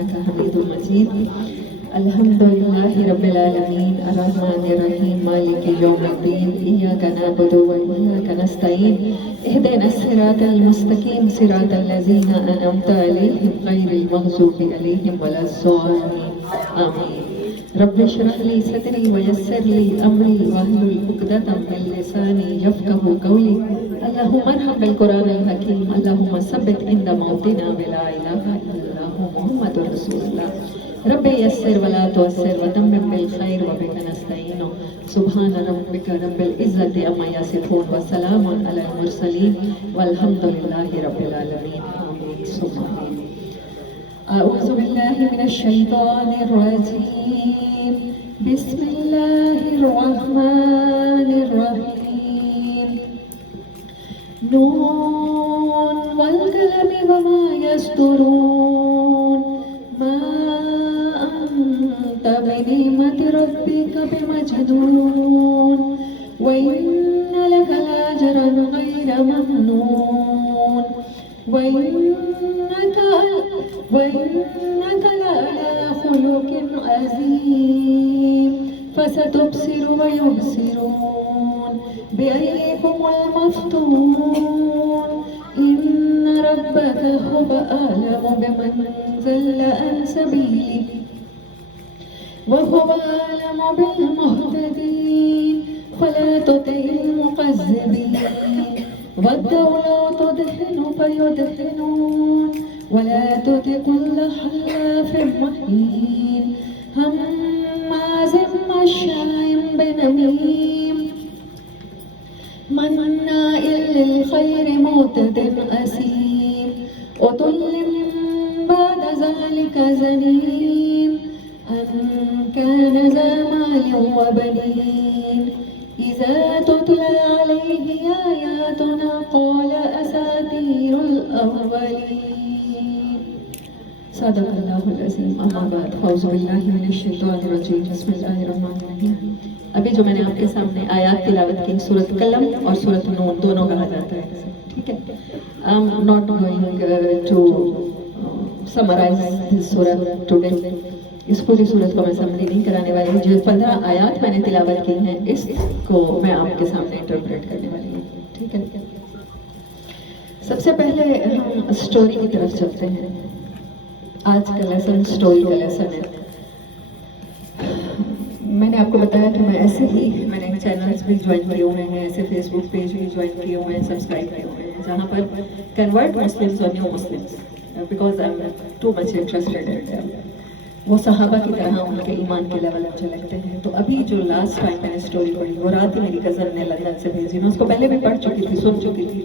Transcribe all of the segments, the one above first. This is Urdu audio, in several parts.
إنك حميد مجيد. الحمد لله رب العالمين الرحمن الرحيم مالك يوم الدين إياك نعبد وإياك نستعين اهدنا الصراط المستقيم صراط الذين أنعمت عليهم غير المغضوب عليهم ولا الضالين آمين. رب اشرح لي صدري ويسر لي أمري واحلل عقدة من لساني يفقهوا قولي. اللهم ارحم بالقرآن الحكيم اللهم ثبت عند موتنا بلا إله إلا الله محمد رسول الله. رب يسر ولا تعسر وتمم بالخير وبك نستعين. سبحان ربك رب العزة عما يصفون وسلام على المرسلين والحمد لله رب العالمين آمين ثم آمين. أعوذ بالله من الشيطان الرجيم بسم الله الرحمن الرحيم. نون والقلم وما يسطرون ما أنت بنعمة ربك بمجنون وإن لك لأجرا غير ممنون وإنك لعلى خلق عظيم. فستبصر ويبصرون بأيكم المفتون. إن ربك هو أعلم بمن ضل عن سبيله وهو أعلم بالمهتدين. فلا تطع المكذبين ودوا لو تدهن فيدهنون ولا تطع كل حلاف مهين هماز مشاء بنميم مناع للخير معتد أثيم عتل بعد ذلك زنيم أن كان ذا مال وبنين. إذا تتلى عليه آياتنا قال أساطير الأولين. صدق الله العظيم. أما بعد فأعوذ بالله من الشيطان الرجيم بسم الله الرحمن الرحيم. ابھی جو میں نے آپ کے سامنے آیات تلاوت کی سورۃ قلم اور سورۃ نون دونوں کہا جاتا ہے، ٹھیک ہے. I'm not going to summarize this surah today. اس پوری صورت کو میں سمری نہیں کرانے والی. جو 15 آیات میں نے تلاوت کی ہیں اس کو میں آپ کے سامنے انٹرپریٹ کرنے والی ہوں، ٹھیک ہے. سب سے پہلے ہم اسٹوری کی طرف چلتے ہیں. آج کا لیسن اسٹوری کا لیسن ہے. میں نے آپ کو بتایا کہ میں ایسے ہی میں نے چینلز بھی جوائن کیے ہوئے ہیں، ایسے فیس بک پیج بھی جوائن کیے ہوئے ہیں، سبسکرائب کیے ہوئے ہیں، جہاں پر کنورٹ مسلمس اور new Muslims because I am too much interested in them. وہ صحابہ کی طرح ان کے ایمان کے لیول مجھے لگتے ہیں. تو ابھی جو لاسٹ ٹائم میں نے اسٹوری پڑھی وہ رات ہی میری کزن نے لندن سے بھیجی. میں اس کو پہلے بھی پڑھ چکی تھی، سن چکی تھی.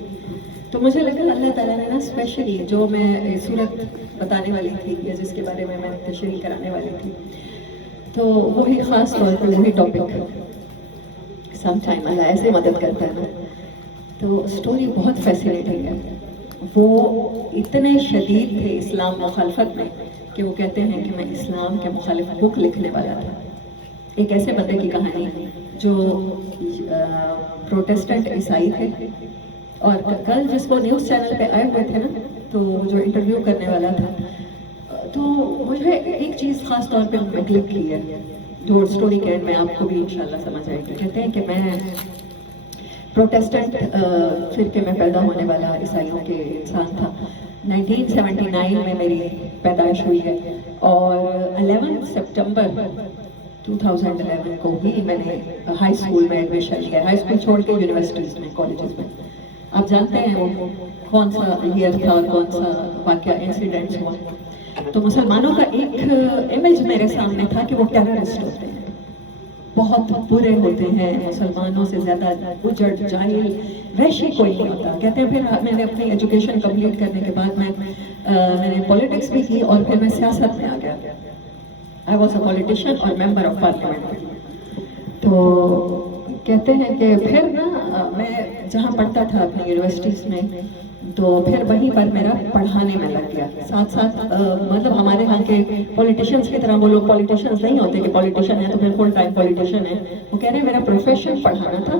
تو مجھے لگا اللہ تعالیٰ نے نا اسپیشلی جو میں صورت بتانے والی تھی یا جس کے بارے میں تشریح کرانے والی تھی تو وہی خاص طور پر وہی ٹاپک سم ٹائم اللہ ایسے مدد کرتا ہے نا. تو اسٹوری بہت فیسینیٹنگ ہے. وہ اتنے شدید تھے اسلام مخالفت میں کہ وہ کہتے ہیں کہ میں اسلام کے مخالف بک لکھنے والا تھا. ایک ایسے بندے کی کہانی جو پروٹیسٹنٹ عیسائی تھے اور کل جس کو نیوز چینل پہ آئے ہوئے تھے نا تو جو انٹرویو کرنے والا تھا تو مجھے ایک چیز خاص طور پہ میں کلک کی ہے جو اسٹوری کے اینڈ میں آپ کو بھی انشاءاللہ سمجھ آئے گی. کہتے ہیں کہ میں پروٹیسٹنٹ فرقے میں پیدا ہونے والا عیسائیوں کے انسان تھا. 1979 میں میری پیدائش ہوئی ہے اور 11 سپٹمبر 2011 کو ہی میں نے ہائی اسکول میں ایڈمیشن لیا. ہائی اسکول چھوڑ کے یونیورسٹیز میں کالجز میں آپ جانتے ہیں وہ کون سا ایئر تھا اور کون سا واقعہ انسیڈنٹس ہوا. تو مسلمانوں کا ایک امیج میرے سامنے تھا کہ وہ ٹیررسٹ ہوتے ہیں، بہت برے ہوتے ہیں، مسلمانوں سے زیادہ اجڑ جاہل وحشی کوئی نہیں ہوتا. کہتے ہیں پھر میں نے اپنی ایجوکیشن کمپلیٹ کرنے کے بعد میں نے پولیٹکس بھی کی اور پھر میں سیاست میں آ گیا. آئی واز اے پولیٹیشین اور ممبر آف پارلیمنٹ. تو کہتے ہیں کہ پھر نا میں جہاں پڑھتا تھا اپنی یونیورسٹیز میں تو پھر وہیں پر میرا پڑھانے میں لگ گیا. ساتھ ساتھ مطلب ہمارے ہاں کے پولیٹیشینس کی طرح وہ لوگ پولیٹیشینس نہیں ہوتے کہ پولیٹیشین ہے تو پھر فل ٹائم پولیٹیشین ہے. وہ کہہ رہے ہیں میرا پروفیشن پڑھانا تھا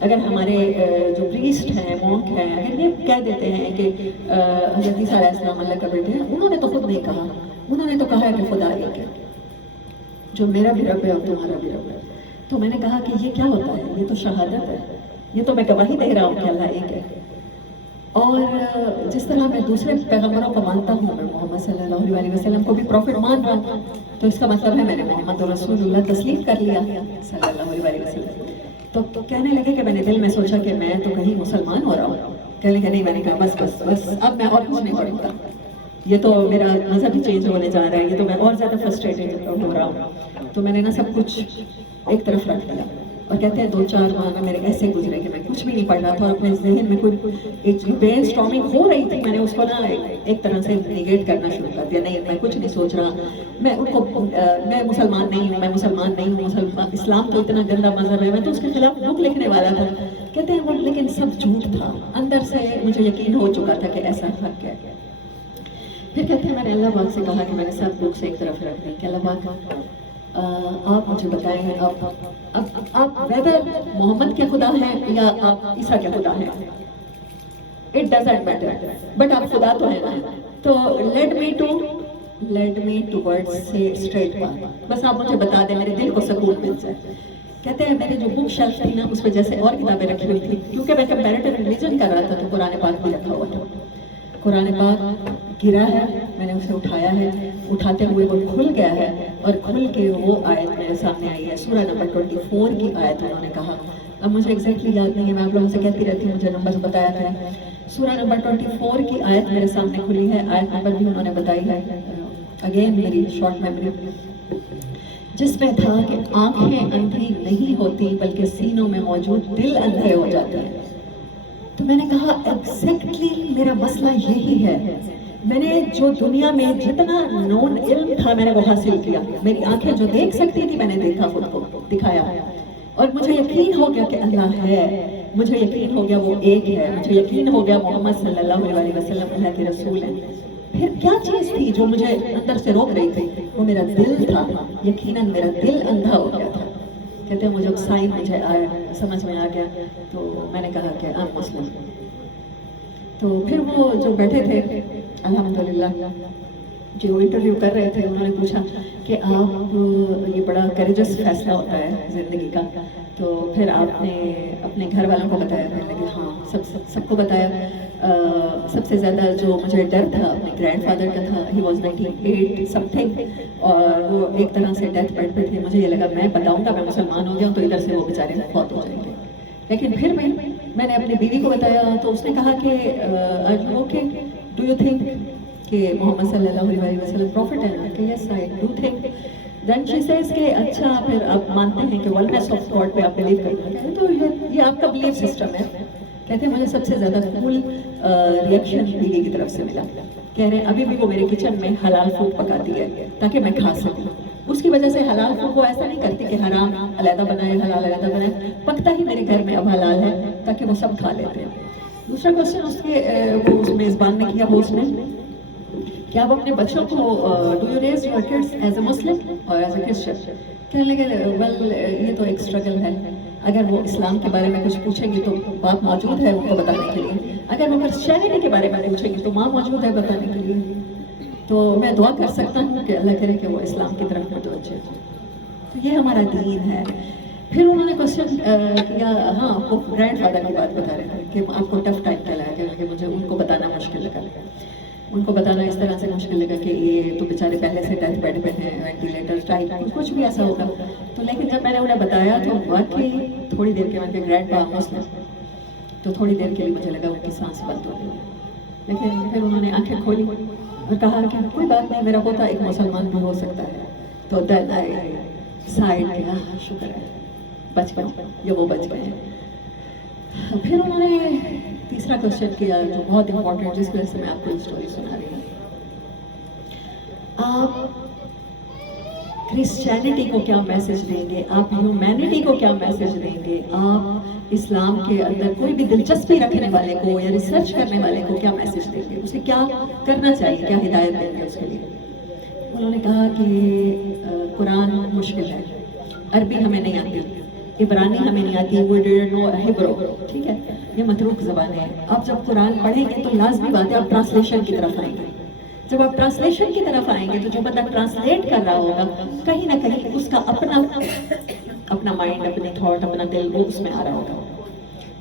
اگر ہمارے جو پریسٹ ہیں، مونک ہیں، اگر یہ کہہ دیتے ہیں کہ حضرت عیسیٰ علیہ السلام اللہ کا بیٹے ہیں، انہوں نے تو خود نہیں کہا، انہوں نے تو کہا ہے کہ خدا ایک ہے، جو میرا بھی رب ہے اور تمہارا بھی رب ہے. تو میں نے کہا کہ یہ کیا ہوتا ہے؟ یہ تو شہادت ہے، یہ تو میں گواہی دے رہا ہوں کہ اللہ ایک ہے. اور جس طرح میں دوسرے پیغمبروں کو مانتا ہوں، میں محمد صلی اللہ علیہ وسلم کو بھی پروفٹ مان رہا ہوں، تو اس کا مطلب ہے میں نے محمد رسول اللہ تسلیم کر لیا صلی اللہ علیہ وسلم. تو کہنے لگے کہ میں نے دل میں سوچا کہ میں تو کہیں مسلمان ہو رہا ہوں. کہنے لگے نہیں، میں نے کہا بس بس بس اب میں اور کچھ نہیں کروں گا، یہ تو میرا مذہب ہی چینج ہونے جا رہا ہے، یہ تو میں اور زیادہ فرسٹریٹڈ ہو رہا ہوں. تو میں نے نا سب کچھ ایک طرف رکھ دیا، اور کہتے ہیں 2-4 ماہ میرے ایسے گزرے کہ میں کچھ بھی نہیں پڑھ رہا تھا، اور اپنے ذہن میں کوئی ایک برین اسٹارمنگ ہو رہی تھی، میں نے اس کو نا ایک طرح سے نیگیٹ کرنا شروع کر دیا. نہیں، میں کچھ نہیں سوچ رہا، میں ان کو میں مسلمان نہیں ہوں، میں مسلمان نہیں ہوں، اسلام تو اتنا گندا مذہب ہے، میں تو اس کے خلاف بک لکھنے والا تھا. کہتے ہیں وہ لیکن سب جھوٹ تھا، اندر سے مجھے یقین ہو چکا تھا کہ ایسا حق ہے. پھر کہتے ہیں میں نے اللہ پاک سے کہا کہ میں نے سب بک سے ایک طرف رکھ دی کہ اللہ پاک آپ مجھے بتائیں آپ ویدر محمد کے خدا ہیں یا آپ عیسیٰ کے خدا ہیں، اٹ ڈزنٹ میٹر، بٹ آپ خدا تو ہیں نا. تو let me toward straight path, بس آپ مجھے بتا دیں، میرے دل کو سکون مل جائے. کہتے ہیں میری جو بک شیلف تھی نا اس پہ جیسے اور کتابیں رکھی ہوئی تھی، کیونکہ میں کمپیریٹیو ریلیجن کر رہا تھا تو قرآن پاک بھی رکھا ہوا تھا. قرآن پاک گرا ہے، میں نے اسے اٹھایا ہے، اٹھاتے ہوئے وہ کھل گیا ہے، اور کھل کے وہ آیت میرے سامنے آئی ہے، سورہ نمبر 24 کی آیت. انہوں نے کہا، اب مجھے ایگزیکٹلی یاد نہیں ہے، میں آپ لوگوں سے کہتی رہتی ہوں، مجھے نمبر بتایا تھا. سورہ نمبر 24 کی آیت میرے سامنے کھلی ہے، آیت نمبر بھی انہوں نے بتائی ہے. اگین میری شارٹ میموری، جس میں تھا کہ آنکھیں اندھی نہیں ہوتی بلکہ سینوں میں موجود دل اندھے ہو جاتے ہیں. تو میں نے کہا ایگزیکٹلی میرا مسئلہ یہی ہے. میں نے جو دنیا میں جتنا نون علم تھا میں نے وہ حاصل کیا، میری آنکھیں جو دیکھ سکتی تھی میں نے دیکھا، خود کو دکھایا، اور مجھے یقین ہو گیا کہ اللہ ہے، مجھے یقین ہو گیا وہ ایک ہے، مجھے یقین ہو گیا محمد صلی اللہ علیہ وسلم اللہ کے رسول ہیں. پھر کیا چیز تھی جو مجھے اندر سے روک رہی تھی؟ وہ میرا دل تھا. یقیناً میرا دل اندھا ہو گیا تھا. کہتے ہیں مجھے سائن مجھے آیا، سمجھ میں آ گیا، تو میں نے کہا کہ مسلم. تو پھر وہ جو بیٹھے تھے الحمدللہ جو انٹرویو کر رہے تھے، انہوں نے پوچھا کہ آپ یہ بڑا کریجس فیصلہ ہوتا ہے زندگی کا، تو پھر آپ نے اپنے گھر والوں کو بتایا؟ میں نے کہا ہاں، سب کو بتایا. سب سے زیادہ جو مجھے ڈر تھا اپنے گرینڈ فادر کا تھا. ہی واز 98 سم تھنگ، اور وہ ایک طرح سے ڈیتھ بیڈ پہ تھے. مجھے یہ لگا میں بتاؤں گا میں مسلمان ہو گیا ہوں تو ادھر سے وہ بیچارے فوت ہو جائیں گے. لیکن پھر میں نے اپنی بیوی کو بتایا تو اس نے کہا کہ اوکے، ڈو یو تھنک کہ محمد صلی اللہ علیہ وسلم پروفٹ ہیں؟ کہ yes I do think. Then she says کہ اچھا پھر آپ مانتے ہیں کہ وننس آف گاڈ پہ آپ بلیو کرتے ہیں؟ تو یہ آپ کا بلیف سسٹم ہے. کہتے ہیں مجھے سب سے زیادہ فل ریئیکشن بیوی کی طرف سے ملا. کہہ رہے ہیں ابھی بھی وہ میرے کچن میں حلال فوڈ پکاتی ہے تاکہ میں کھا سکوں. اس کی وجہ سے حلال فوڈ وہ ایسا نہیں کرتی کہ حرام علیحدہ بنائے حلال علیحدہ بنائے، پکتا ہی میرے گھر میں اب حلال ہے تاکہ وہ سب کھا لیتے ہیں. دوسرا کوشچن اس کے وہ اس میزبان نے کیا، وہ اس نے کہ آپ اپنے بچوں کو do you raise your kids as a Muslim اور ایز اے کرسچن؟ کہنے لگے ویل یہ تو ایک اسٹرگل ہے. اگر وہ اسلام کے بارے میں کچھ پوچھیں گے تو باپ موجود ہے ان کو بتانے کے لیے، اگر وہ کرسچینٹی کے بارے میں پوچھیں گے تو ماں موجود ہے بتانے کے لیے. تو میں دعا کر سکتا ہوں کہ اللہ کرے کہ وہ اسلام کی طرف متوجہ ہو. تو یہ ہمارا دین ہے. پھر انہوں نے کوشچن کیا، ہاں آپ کو گرینڈ فادر کی بات بتا رہے تھے کہ آپ کو ٹف ٹائم چلا ہے، کہ مجھے ان کو بتانا مشکل لگا. ان کو بتانا اس طرح سے مشکل لگا کہ یہ تو بیچارے پہلے سے ڈیتھ بیڈ پہ ہیں، وینٹیلیٹر ٹائپ کچھ بھی ایسا ہوگا. تو لیکن جب میں نے انہیں بتایا تو واقعی تھوڑی دیر کے میں گرینڈ پا مسلم، تو تھوڑی دیر کے لیے مجھے لگا ان کی سانس بند ہو گئی. لیکن پھر انہوں نے آنکھیں کھولی اور کہا کہ کوئی بات نہیں، میرا پوتا ایک مسلمان بھی ہو سکتا ہے. تو دین آئی سائڈ کیا، شکر ہے بچ گئے، یہ وہ بچ گئے. پھر انہوں نے تیسرا کوشچن کیا جو بہت امپورٹنٹ، جس کی وجہ سے میں آپ کو اسٹوری سنا رہی ہوں. آپ کرسچینٹی کو کیا میسج دیں گے؟ آپ ہیومینٹی کو کیا میسج دیں گے؟ آپ اسلام کے اندر کوئی بھی دلچسپی رکھنے والے کو یا ریسرچ کرنے والے کو کیا میسج دیں گے؟ اسے کیا کرنا چاہیے، کیا ہدایت دیں گے اس کے لیے؟ انہوں نے کہا کہ قرآن مشکل ہے، عربی ہمیں نہیں آتی، عبرانی ہمیں نہیں آتی, we didn't know Hebrew, ٹھیک ہے, یہ متروک زبانیں ہیں. آپ جب قرآن پڑھیں گے تو لازمی بات ہے آپ ٹرانسلیشن کی طرف آئیں گے. جب آپ ٹرانسلیشن کی طرف آئیں گے تو جو بندہ ٹرانسلیٹ کر رہا ہوگا کہیں نہ کہیں اس کا اپنا مائنڈ, اپنی تھاٹ, اپنا دل وہ اس میں آ رہا ہوگا.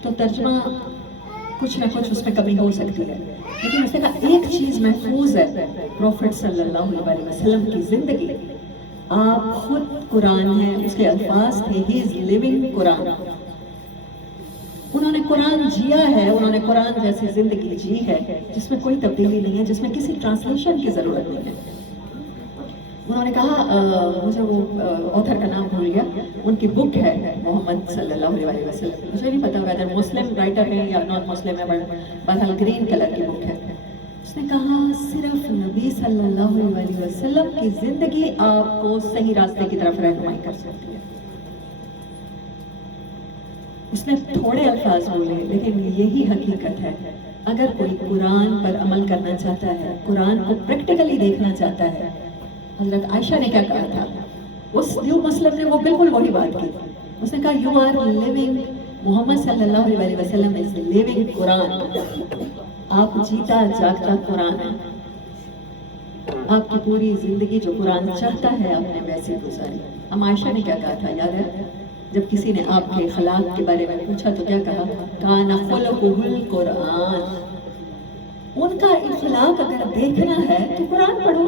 تو ترجمہ کچھ نہ کچھ اس میں کمی ہو سکتی ہے, لیکن اس نے کہا ایک چیز محفوظ ہے, پروفٹ صلی اللہ علیہ وسلم کی زندگی. آپ خود قرآن ہیں, اس کے الفاظ تھے ہی از لیونگ قرآن. انہوں نے قرآن جیا ہے, انہوں نے قرآن جیسی زندگی جی ہے جس میں کوئی تبدیلی نہیں ہے, جس میں کسی ٹرانسلیشن کی ضرورت نہیں ہے. انہوں نے کہا, مجھے وہ آتھر کا نام بھول گیا, ان کی بک ہے محمد صلی اللہ علیہ وسلم, مجھے نہیں پتا ویدر مسلم رائٹر ہے یا نان مسلم ہے, بہرحال گرین کلر کی بک ہے. اس نے کہا صرف نبی صلی اللہ علیہ وسلم کی زندگی آپ کو صحیح راستے کی طرف رہنمائی کر سکتی ہے. اس نے تھوڑے الفاظ بولے لیکن یہی حقیقت ہے. اگر کوئی قرآن پر عمل کرنا چاہتا ہے, قرآن کو پریکٹیکلی دیکھنا چاہتا ہے, حضرت عائشہ نے کیا کہا تھا, اس نیو مسلم نے وہ بالکل وہی بات کی. اس نے کہا یو آر لیونگ, محمد صلی اللہ علیہ وسلم از لیونگ قرآن. آپ جیتا جاگتا قرآن ہے. آپ کی پوری زندگی جو قرآن چاہتا ہے آپ نے ویسے گزاری. ہم عائشہ نے کیا کہا تھا یاد ہے, جب کسی نے آپ کے اخلاق کے بارے میں پوچھا تو کیا کہا, کان خلقہ القرآن. ان کا اخلاق اگر دیکھنا ہے تو قرآن پڑھو,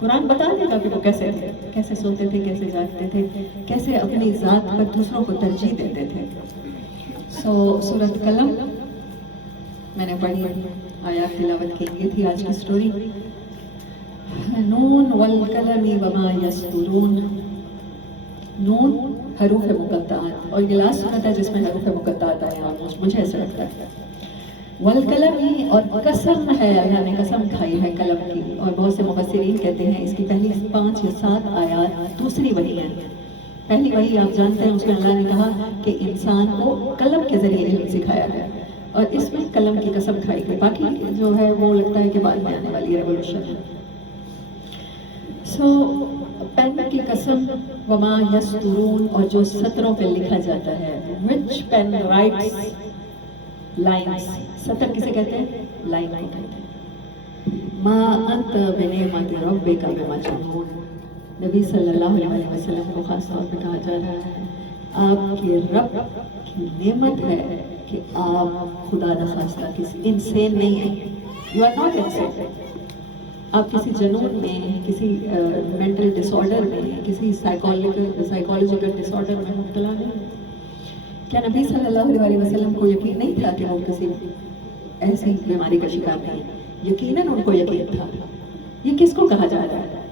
قرآن بتا دے گا کہ وہ کیسے تھے, کیسے سوتے تھے, کیسے جاگتے تھے, کیسے اپنی ذات پر دوسروں کو ترجیح دیتے تھے. سورۃ قلم میں نے پڑھی, آیات تلاوت کی. یہ تھی آج کی سٹوری. نون والقلم وما یسطرون. نون حروف مقطعات, اور یہ لاسٹ سورت ہے جس میں حروف مقطعات آئے ہیں, مجھے ایسا لگتا ہے. والقلم, اور قسم ہے, اللہ نے قسم کھائی ہے قلم کی. اور بہت سے مفسرین کہتے ہیں اس کی پہلی 5 یا 7 آیات دوسری وحی ہیں. پہلی وحی آپ جانتے ہیں اس میں اللہ نے کہا کہ انسان کو قلم کے ذریعے علم سکھایا ہے, اور اس میں قلم کی قسم کھائی گئی. باقی جو ہے وہ لگتا ہے کہ بعد میں آنے والی ریولوشن ہے. پین کی قسم, وما یسطرون, اور جو سطروں پہ لکھا جاتا ہے. which pen writes lines, سطر کسے کہتے ہیں, لائن کو کہتے ہیں. ما انت بنعمت ربک بمجنون. نبی صلی اللہ علیہ وسلم کو خاص طور پہ کہا جا رہا ہے آپ کے رب کی نعمت ہے کہ آپ خدا نخواستہ کسی انسان نہیں ہیں. یو آر ناٹ انسان. آپ کسی جنون میں, کسی مینٹل ڈس آرڈر میں, کسی سائیکالوجیکل ڈس آرڈر میں مبتلا نہیں. کیا نبی صلی اللہ علیہ وسلم کو یقین نہیں تھا کہ وہ کسی ایسی بیماری کا شکار نہیں ہے؟ یقیناً ان کو یقین تھا. یہ کس کو کہا جا رہا ہے؟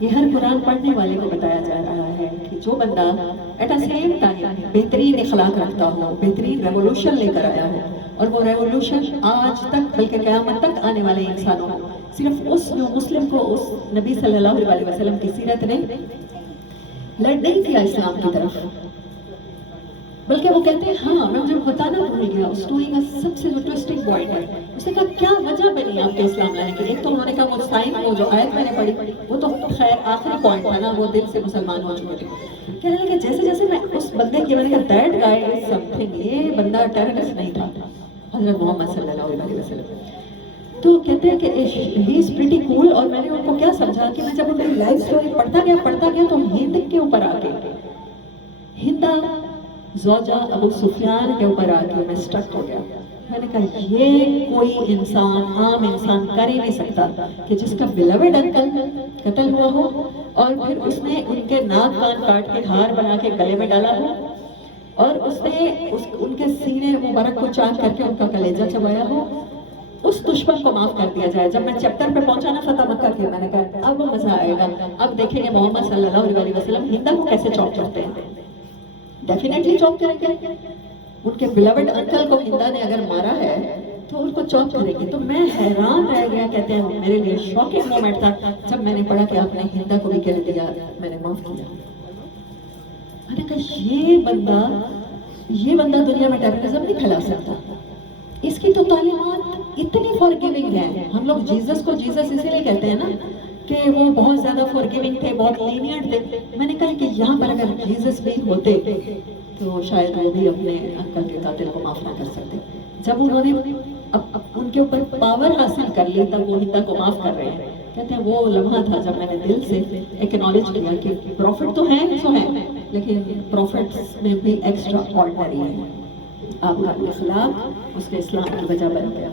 یہ ہر قرآن پڑھنے والے کو بتایا جا رہا ہے کہ جو بندہ ایٹ اے سیم ٹائم بہترین اخلاق رکھتا ہو, بہترین ریولوشن لے کر آیا ہو, اور وہ ریولوشن آج تک بلکہ قیامت تک آنے والے انسانوں کو, صرف اس جو مسلم کو اس نبی صلی اللہ علیہ وسلم کی سیرت نے لیڈ نہیں کیا اسلام کی طرف, بلکہ وہ کہتے ہیں ہاں میں مجھے بتانا بھول گیا اس اسٹوری کا سب سے جو ٹوسٹنگ پوائنٹ ہے. اس نے کہا کیا وجہ بنی آپ کے اسلام لانے کی؟ ایک تو انہوں نے کہا وہ سائن, وہ جو آیت میں نے پڑھی وہ تو خیر آخری پوائنٹ تھا نا, وہ دل سے مسلمان ہو چکے تھے. کہنے لگے جیسے جیسے میں اس بندے کی, میں نے کہا that guy is some thing, یہ بندہ ٹیررسٹ نہیں تھا, حضرت محمد صلی اللہ علیہ وسلم. تو کہتے ہیں کہ ہی از پریٹی کول. اور میں نے ان کو کیا سمجھا کہ میں جب ان کی لائف سٹوری پڑھتا گیا تو ہند کے اوپر آ کے, ہندا زوجہ ابو سفیان کے اوپر آ کے میں سٹک ہو گیا. میں نے کہا یہ کوئی انسان, عام انسان کر ہی نہیں سکتا کہ جس کا بلوڈ انکل قتل ہوا ہو اور پھر اس نے ان کے ناک کان کاٹ کے ہار بنا کے گلے میں ڈالا ہو, اور اس نے ان کے سینے مبارک کو چاک کر کے ان کا کلیجہ چبایا ہو. اس دشمن کو معاف کر دیا جائے. جب میں چیپٹر پہ پہنچا نا فتح مکہ کے, میں نے کہا اب مزہ آئے گا, اب دیکھیں گے محمد صلی اللہ علیہ وسلم ہندا کو کیسے چوک کرتے ہیں. ڈیفینیٹلی چوک کریں گے. ان کے بلوڈ انکل کو ہندا نے اگر مارا ہے تو ان کو چوک کریں گے. تو میں حیران رہ گیا, کہتے ہیں میرے لیے شاکنگ مومنٹ تھا جب میں نے پڑھا کہ آپ نے ہندا کو بھی کہہ دیا میں نے معاف کیا. میں نے کہا یہ بندہ دنیا میں ٹیررزم نہیں پھیلا سکتا. اس کی تو تعلیمات اتنی فارگیونگ ہیں. ہم لوگ جیزس کو جیزس اسی لیے کہتے ہیں نا کہ وہ بہت زیادہ فارگیونگ تھے, بہت لینینٹ تھے. میں نے کہا کہ یہاں پر اگر جیزس بھی ہوتے تو شاید وہ بھی اپنے انکل کے قاتل کو معاف نہ کر سکتے. جب انہوں نے ان کے اوپر پاور حاصل کر لی تب وہ ہندا کو معاف کر رہے ہیں. کہتے ہیں وہ لمحہ تھا جب میں نے دل سے ایکنالج کیا کہ پروفٹ تو ہیں سو ہیں لیکن پروفٹس میں بھی ایکسٹرا آرڈنری ہے. آپ کا اخلاق اس کے اسلام کی وجہ بن گیا.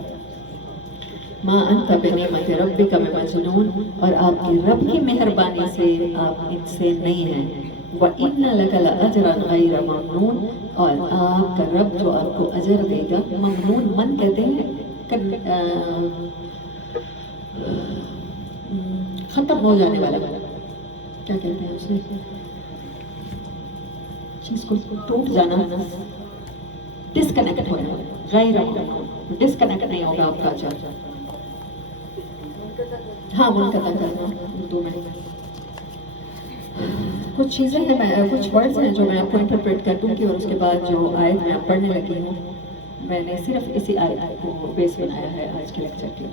ماں انت بنعمت ربک بمجنون، اور آپ کی رب کی مہربانی سے آپ ان سے نہیں ہیں. وَإِنَّ لَكَ لَأَجْرًا غَيْرَ مَمْنُونٍ، اور آپ کا رب جو آپ کو اجر دے گا. ممنون من کہتے ہیں ختم ہو جانے والا. کیا کہتے ہیں اسے؟ چیز کو ٹوٹ جانا، ڈسکنیکٹ ہونا. غیر ڈسکنیکٹ نہیں ہوگا آپ کا اجر. ہاں منقطع کرنا اردو میں. کچھ چیزیں ہیں، کچھ ورڈز ہیں جو میں آپ کو انٹرپریٹ کر دوں گی اور اس کے بعد جو آیت میں آپ پڑھنے لگی ہوں میں نے صرف اسی آیت کو بیس بنایا ہے آج کے لیکچر کے.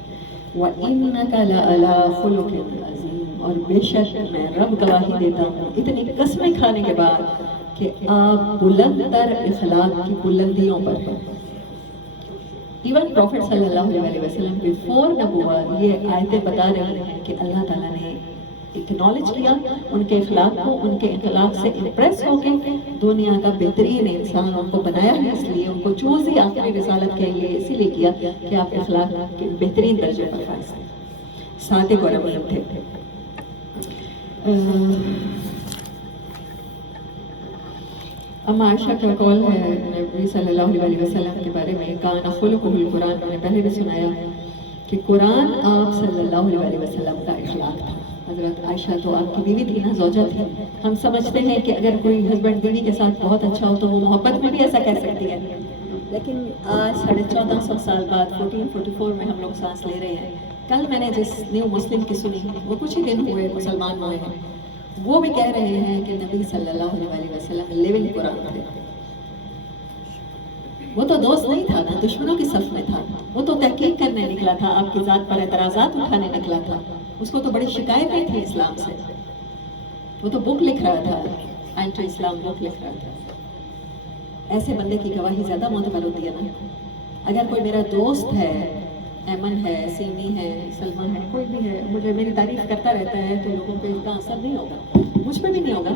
وَإِنَّكَ لَعَلَىٰ خُلُقٍ عَظِيمٍ، اور بے شک میں رب گواہی دیتا ہوں اتنی قسمیں کھانے کے بعد کہ آپ بلند تر اخلاق کی بلندیوں پر ہیں. ایون پروفٹ صلی اللہ علیہ وسلم بیفور نبوت یہ آیتیں بتا رہی ہیں کہ اللہ تعالیٰ نے اکنالج کیا ان کے اخلاق کو، ان کے اخلاق سے امپریس ہو کے دنیا کا بہترین انسان ان کو بنایا ہے. اس لیے ان کو چوز ہی آخری رسالت کے لیے اسی لیے کیا کہ آپ اخلاق کے بہترین درجے پر فائز ہیں. صادق اور امین تھے. اما عائشہ کا قول ہے نبی صلی اللہ علیہ وسلم کے بارے میں، کان خلقہ القرآن، میں نے پہلے بھی سنایا کہ قرآن آپ صلی اللہ علیہ وسلم کا اخلاق تھا. حضرت عائشہ تو آپ کی بیوی تھی نا، زوجہ تھی. ہم سمجھتے ہیں کہ اگر کوئی ہسبینڈ بیوی کے ساتھ بہت اچھا ہو تو وہ محبت میں بھی ایسا کہہ سکتی ہے، لیکن آج 1450 سال بعد 1444 میں ہم لوگ سانس لے رہے ہیں. کل میں نے جس نیو مسلم کی سنی، وہ کچھ ہی دن ہوئے مسلمان ہوئے ہیں، وہ بھی کہہ رہے ہیں کہ نبی صلی اللہ علیہ وسلم لیونگ قرآن تھے. وہ تو دوست نہیں تھا نا، دشمنوں کی صف میں تھا. وہ تو تحقیق کرنے نکلا تھا، آپ کی ذات پر اعتراضات اٹھانے نکلا تھا. اس کو تو بڑی شکایتیں تھیں اسلام سے. وہ تو بک لکھ رہا تھا، اینٹی اسلام بک لکھ رہا تھا. ایسے بندے کی گواہی زیادہ معتبر ہوتی ہے نا. اگر کوئی میرا دوست ہے، ایمن ہے، سیمی ہے، سلمان ہے، کوئی بھی ہے، مجھے میری تعریف کرتا رہتا ہے تو لوگوں پہ اتنا اثر نہیں ہوگا، مجھ پہ بھی نہیں ہوگا.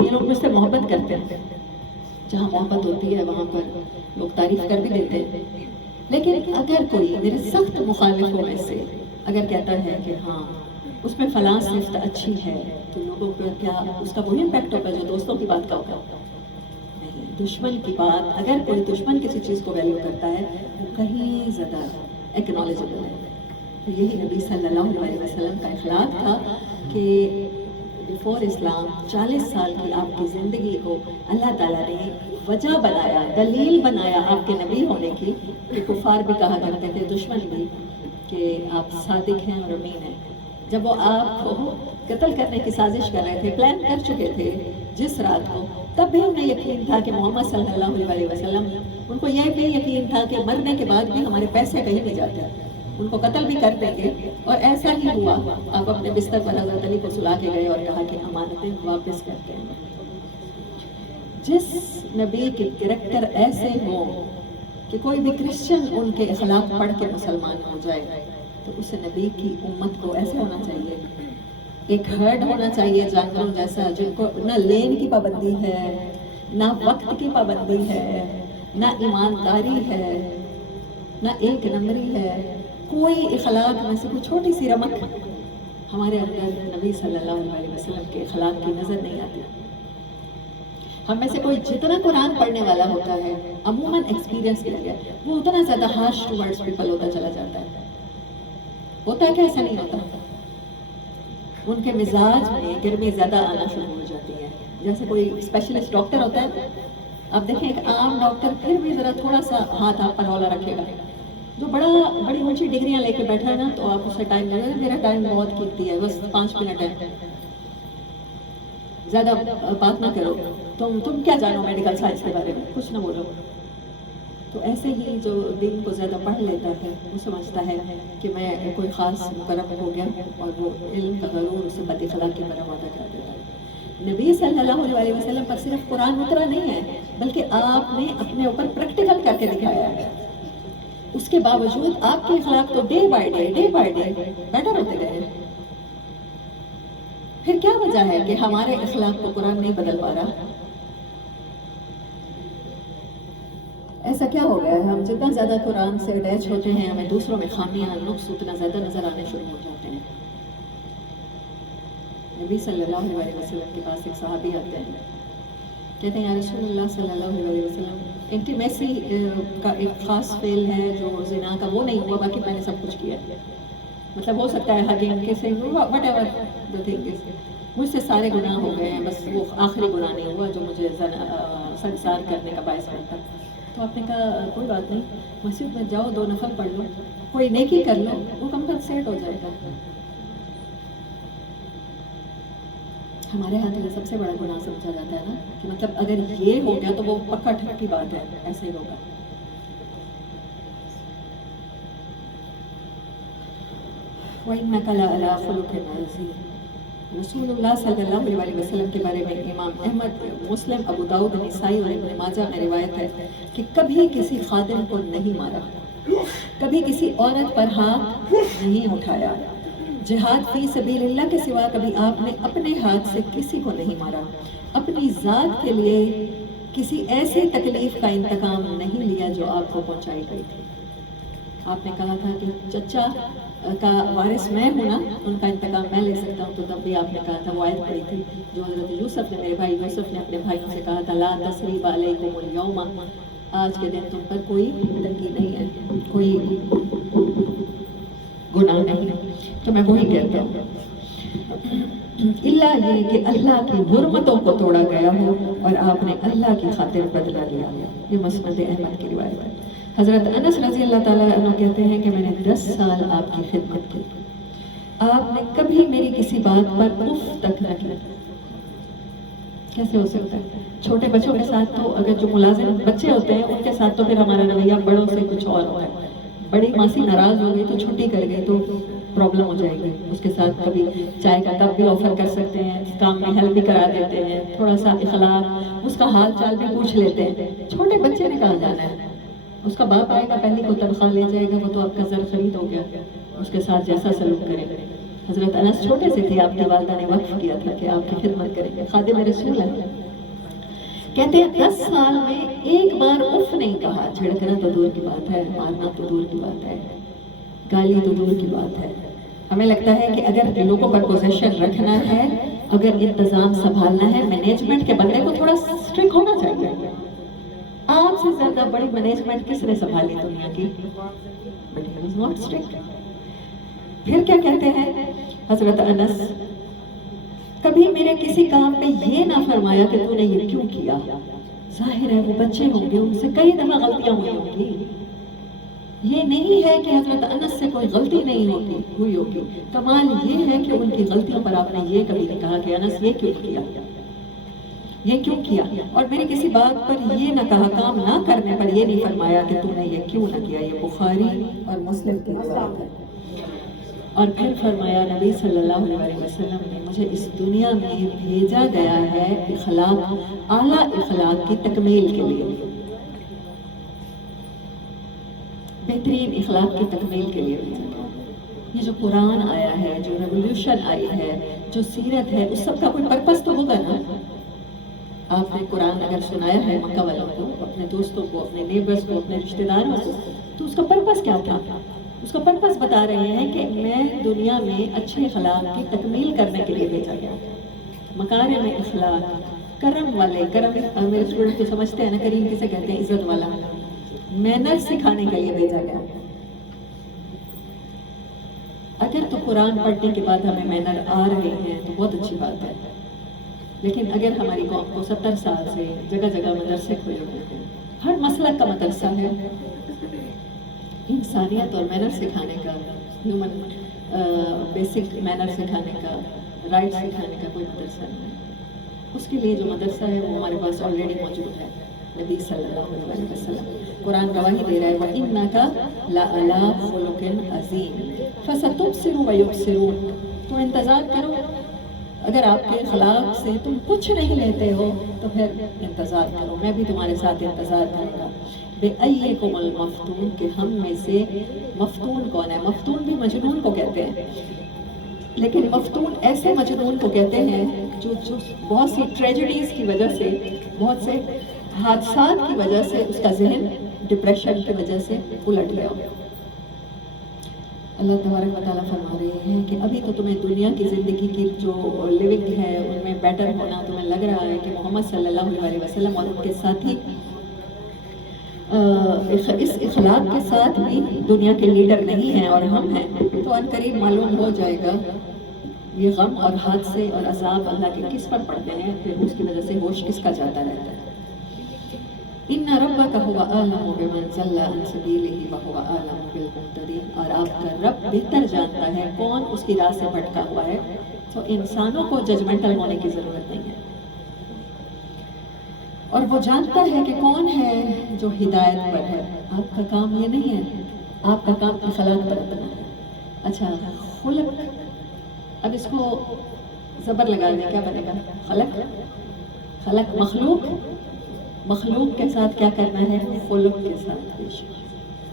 یہ لوگ مجھ سے محبت کرتے ہیں. جہاں محبت ہوتی ہے وہاں پر لوگ تعریف کر بھی دیتے ہیں. لیکن اگر کوئی میرے سخت مخالفوں میں سے اگر کہتا ہے کہ ہاں اس میں فلاں صفت اچھی ہے تو لوگوں پر کیا اس کا وہی امپیکٹ ہوگا جو دوستوں کی بات کا ہوگا؟ نہیں. دشمن کی بات، اگر کوئی دشمن کسی چیز کو ویلیو کرتا ہے وہ کہیں زیادہ ایکنالجبل ہے. یہی نبی صلی اللہ علیہ وسلم کا اخلاق تھا کہ بیفور اسلام 40 سال کی آپ کی زندگی کو اللہ تعالیٰ نے وجہ بنایا، دلیل بنایا آپ کے نبی ہونے کی، کہ کفار بھی کہا کرتے تھے، دشمن بھی، کہ آپ صادق ہیں اور امین ہیں. جب وہ آپ کو قتل کرنے کی سازش کر رہے تھے، پلان کر چکے تھے جس رات کو، تب بھی انہیں یقین تھا کہ محمد صلی اللہ علیہ وسلم، ان کو یہ بھی یقین تھا کہ مرنے کے بعد بھی ہمارے پیسے کہیں نہیں جاتے، ان کو قتل بھی کر دیں گے. اور ایسا ہی ہوا. آپ اپنے بستر پر حضرت علی کو سلا کے گئے اور کہا کہ امانتیں واپس کرتے ہیں. جس نبی کے کریکٹر ایسے ہوں کہ کوئی بھی کرسچن ان کے اخلاق پڑھ کے مسلمان ہو جائے تو اس نبی کی امت کو ایسے ہونا چاہیے. ایک ہرڈ ہونا چاہیے جانوروں جیسا، جن کو نہ لین کی پابندی ہے، نہ وقت کی پابندی ہے، نہ ایمانداری ہے، نہ ایک نمبری ہے. کوئی اخلاق میں سے کوئی چھوٹی سی رمق ہمارے اندر نبی صلی اللہ علیہ وسلم کے اخلاق کی نظر نہیں آتی. ہم میں سے کوئی جتنا قرآن پڑھنے والا ہوتا ہے عموماً ایکسپیرینس کیا گیا وہ اتنا زیادہ ہارش ٹورڈز پیپل ہوتا چلا جاتا ہے. ہوتا ہے کہ ایسا نہیں ہوتا؟ ان کے مزاج میں گرمی زیادہ آنا شروع ہو جاتی ہے. جیسے کوئی اسپیشلسٹ ڈاکٹر ہوتا ہے، اب دیکھیں ایک عام ڈاکٹر پھر بھی ذرا تھوڑا سا ہاتھ آپ پر ہولا رکھے گا. جو بڑی اونچی ڈگریاں لے کے بیٹھا ہے نا تو آپ اسے ٹائم لگے گا، میرا ٹائم بہت قیمتی ہے، بس 5 منٹ ہے، زیادہ بات نہ کرو، تم کیا جانو میڈیکل سائنس کے بارے میں، کچھ نہ بولو. تو ایسے ہی جو دین کو زیادہ پڑھ لیتا ہے وہ سمجھتا ہے کہ میں کوئی خاص مقرب ہو گیا اور وہ علم کا غرور اسے بد اخلاقی پر آمادہ کر دیتا ہے. نبی صلی اللہ علیہ وسلم پر صرف قرآن اترا نہیں ہے بلکہ آپ نے اپنے اوپر پریکٹیکل کر کے دکھایا ہے. اس کے باوجود آپ کے اخلاق تو ڈے بائی ڈے بیٹر ہوتے گئے. پھر کیا وجہ ہے کہ ہمارے اخلاق کو قرآن نہیں بدل پا رہا؟ ایسا کیا ہو گیا ہے؟ ہم جتنا زیادہ قرآن سے اٹیچ ہوتے ہیں ہمیں دوسروں میں خامیاں نقص اتنا زیادہ نظر آنے شروع ہو جاتے ہیں. نبی صلی اللہ علیہ وسلم کے پاس ایک صحابی آتے ہیں, کہتے ہیں یا رسول اللہ صلی اللہ علیہ وسلم, انٹیمیسی کا ایک خاص فعل ہے جو زنا کا وہ نہیں ہوا, باقی میں نے سب کچھ کیا. مطلب ہو سکتا ہے hugging kissing what ever the thing is, مجھ سے سارے گناہ ہو گئے ہیں, بس وہ آخری گناہ نہیں ہوا جو مجھے سنسار کرنے کا باعث بنتا. تو آپ نے کہا کوئی بات نہیں, مسجد میں جاؤ 2 نفل پڑھ لو, کوئی نیکی کر لو, وہ کمپنسیٹ ہو جائے گا. ہمارے ہاتھ میں سب سے بڑا گناہ سمجھا جاتا ہے نا کہ مطلب اگر یہ ہو گیا تو وہ پکا ٹھک کی بات ہے, ایسے ہی ہوگا. وَإِنَّكَ لَعَلَىٰ خُلُقٍ عَظِيمٍ. رسول اللہ صلی اللہ علیہ وسلم کے بارے میں امام احمد, مسلم, ابو داؤد, نسائی اور ابن ماجہ میں روایت ہے کہ کبھی کسی خادم کو نہیں مارا, کبھی کسی عورت پر ہاتھ نہیں اٹھایا, جہاد فی سبیل اللہ کے سوا کبھی آپ نے اپنے ہاتھ سے کسی کو نہیں مارا, اپنی ذات کے لیے کسی ایسی تکلیف کا انتقام نہیں لیا جو آپ کو پہنچائی گئی تھی. آپ نے کہا تھا کہ چچا کا وارث میں ہوں نا, ان کا انتقام میں لے سکتا ہوں, تو تب بھی آپ نے کہا تھا, وہ آیت پڑھی تھی جو حضرت یوسف نے, میرے بھائی یوسف نے اپنے بھائیوں سے کہا تھا, لا تثریب علیکم اليوم, آج کے دن تم پر کوئی تنگی نہیں ہے, کوئی گناہ نہیں ہے. تو میں وہی کہتا ہوں اللہ یہ کہ اللہ کی حرمتوں کو توڑا گیا ہو اور آپ نے اللہ کی خاطر بدلہ لیا. یہ مسند احمد کی روایت ہے. حضرت انس رضی اللہ تعالیٰ عنہ کہتے ہیں کہ میں نے 10 سال آپ کی خدمت کی, آپ نے کبھی میری کسی بات پر اف تک نہ کی. کیسے ہو سکتا ہے؟ چھوٹے بچوں کے ساتھ تو, اگر جو ملازم بچے ہوتے ہیں ان کے ساتھ تو پھر ہمارا رویہ بڑوں سے کچھ اور ہوتا ہے. بڑی ماسی ناراض ہو گئی تو چھٹی کر گئی تو پرابلم ہو جائے گی. اس کے ساتھ کبھی چائے کا کپ بھی آفر کر سکتے ہیں, کام میں ہیلپ بھی کرا دیتے ہیں, تھوڑا سا اخلاق, اس کا حال چال بھی پوچھ لیتے ہیں. چھوٹے بچے نے کہاں جانا ہے, اس کا باپ آئے گا پہلے کو تنخواہ لے جائے گا, وہ تو آپ کا زر خرید ہو گیا, اس کے ساتھ جیسا سلوک کرے. حضرت انس چھوٹے سے تھے, آپ کی والدہ نے وقف کیا تھا کہ آپ کی خدمت کریں گے, خادم رسول ہیں. کہتے ہیں 10 سال میں ایک بار اف نہیں کہا. جھڑکنا تو دور کی بات ہے, مارنا تو دور کی بات ہے, گالی تو دور کی بات ہے. ہمیں لگتا ہے کہ اگر لوگوں پر پوزیشن رکھنا ہے, اگر انتظام سنبھالنا ہے, مینجمنٹ کے بندے کو تھوڑا اسٹرکٹ ہونا چاہیے. آپ سے زیادہ بڑی مینجمنٹ کس نے سنبھالی دنیا کی؟ But he was not strict. پھر کیا کہتے ہیں حضرت انس, کبھی میرے کسی کام پہ یہ نہ فرمایا کہ تو نے یہ کیوں کیا. ظاہر ہے وہ بچے ہوں گے, ان سے کئی دفعہ غلطیاں ہوئی ہوں گی. یہ نہیں ہے کہ حضرت انس سے کوئی غلطی نہیں ہوئی ہوگی, کمال یہ ہے کہ ان کی غلطیوں پر آپ نے یہ کبھی نہیں کہا کہ انس یہ کیوں کیا, یہ کیوں کیا. اور میری کسی بات پر یہ نہ کہا, کام نہ کرنے پر یہ نہیں فرمایا کہ تو نے یہ کیوں نہ کیا. یہ بخاری اور مسلم کی روایت ہے. اور پھر فرمایا نبی صلی اللہ علیہ وسلم نے مجھے اس دنیا میں بھیجا گیا ہے اخلاق, اعلیٰ اخلاق کی تکمیل کے لیے, بہترین اخلاق کی تکمیل کے لیے بھیجا گیا. یہ جو قرآن آیا ہے, جو ریولیوشن آئی ہے, جو سیرت ہے, اس سب کا کوئی پرپس تو ہوگا نا. آپ نے قرآن اگر سنایا ہے مکہ والوں کو, اپنے دوستوں کو, اپنے نیبرز کو, اپنے رشتہ داروں کو, تو اس کا پرپس کیا تھا؟ اس کا پرپس بتا رہے ہیں کہ میں دنیا میں اچھے اخلاق کی تکمیل کرنے کے لیے بھیجا گیا. مکارم اخلاق, کرم والے, کرم میرے اسٹوڈنٹ تو سمجھتے ہیں نا, کریم کسے کہتے ہیں, عزت والا. مینر سکھانے کے لیے بھیجا گیا. اگر تو قرآن پڑھنے کے بعد ہمیں مینر آ رہے ہیں تو بہت اچھی بات ہے, لیکن اگر ہماری قوم کو 70 سال سے جگہ جگہ مدرسے کھلے ہوئے ہیں, ہر مسلک کا مدرسہ ہے, انسانیت اور مینر سکھانے کا, ہیومن بیسک مینر سکھانے کا, رائٹ سکھانے کا کوئی مدرسہ نہیں ہے. اس کے لیے جو مدرسہ ہے وہ ہمارے پاس آلریڈی موجود ہے. نبی صلی اللہ علیہ وسلم قرآن گواہی دے رہا ہے, وَإِنَّكَ لَعَلَىٰ خُلُقٍ عَظِيمٍ فَسَتُبْصِرُ وَيُبْصِرُونَ. تو انتظار کرو, اگر آپ کے اخلاق سے تم کچھ نہیں لیتے ہو تو پھر انتظار کرو، میں بھی تمہارے ساتھ انتظار کروں گا۔ بے ایکم المفتون، کہ ہم میں سے مفتون کون ہے؟ مفتون بھی مجنون کو کہتے ہیں، لیکن مفتون ایسے مجنون کو کہتے ہیں جو بہت سی ٹریجڈیز کی وجہ سے، بہت سے حادثات کی وجہ سے اس کا ذہن ڈپریشن کی وجہ سے الٹ گیا ہو۔ اللہ تبارک و تعالیٰ فرما رہے ہیں کہ ابھی تو تمہیں دنیا کی زندگی کی جو لیونگ ہے ان میں بیٹر ہونا تمہیں لگ رہا ہے کہ محمد صلی اللہ علیہ وسلم اور ان کے ساتھی اس اخلاق کے ساتھ بھی دنیا کے لیڈر نہیں ہیں اور ہم ہیں، تو ان قریب معلوم ہو جائے گا یہ غم اور حادثے اور عذاب اللہ کے کس پر پڑتے ہیں، پھر اس کی وجہ سے ہوش کس کا جاتا رہتا ہے۔ ان ربک هو اعلم بمن ضل عن سبیلہ وهو اعلم بالمهتدین، اور آپ کا رب بہتر جانتا ہے کون اس کی راہ سے بھٹکا ہوا ہے، تو انسانوں کو ججمنٹل ہونے کی ضرورت نہیں ہے، اور وہ جانتا ہے کہ کون ہے جو ہدایت پر ہے۔ آپ کا کام یہ نہیں ہے، آپ کا کام اخلاق پر رکھنا ہے۔ اچھا، خلق، اب اس کو زبر لگا دیں کیا بنے گا؟ خلق، خلق مخلوق، مخلوق کے ساتھ کیا کرنا ہے؟ خلق کے ساتھ پیش۔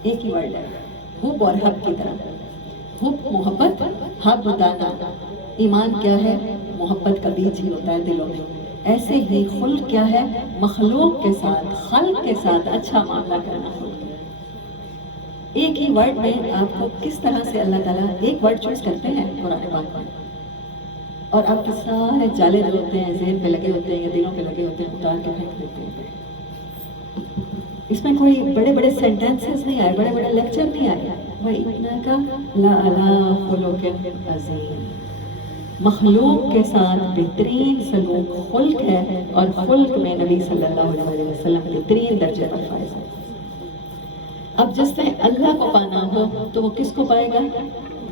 ایک ہی ورڈ ہے، حب اور حب کی طرح۔ حب محبت، حب دانا۔ ایمان کیا ہے؟ محبت کا بیج ہی ہوتا ہے دلوں میں۔ ایسے ہی خلق کیا ہے؟ مخلوق کے ساتھ، خلق کے ساتھ اچھا معاملہ کرنا خلق ہے۔ ایک ہی ورڈ میں آپ کو کس طرح سے اللہ تعالیٰ ایک ورڈ چوز کرتے ہیں قرآن پاک میں، اور آپ کے سارے جالے جو ہوتے ہیں ذہن پہ لگے ہوتے ہیں یا دلوں پہ لگے ہوتے ہیں اتار کے پھینک دیتے ہیں۔ اس میں کوئی بڑے بڑے سینٹینسز نہیں آئے، بڑے بڑے لیکچر نہیں آئے۔ وَإِنَّكَ لَعَلَىٰ خُلُقٍ عَظِيمٍ، مخلوق کے ساتھ بہترین سلوک خلق ہے، اور خلق میں نبی صلی اللہ علیہ وسلم بہترین درجے پر فائز ہے۔ اب جس نے اللہ کو پانا ہو تو وہ کس کو پائے گا؟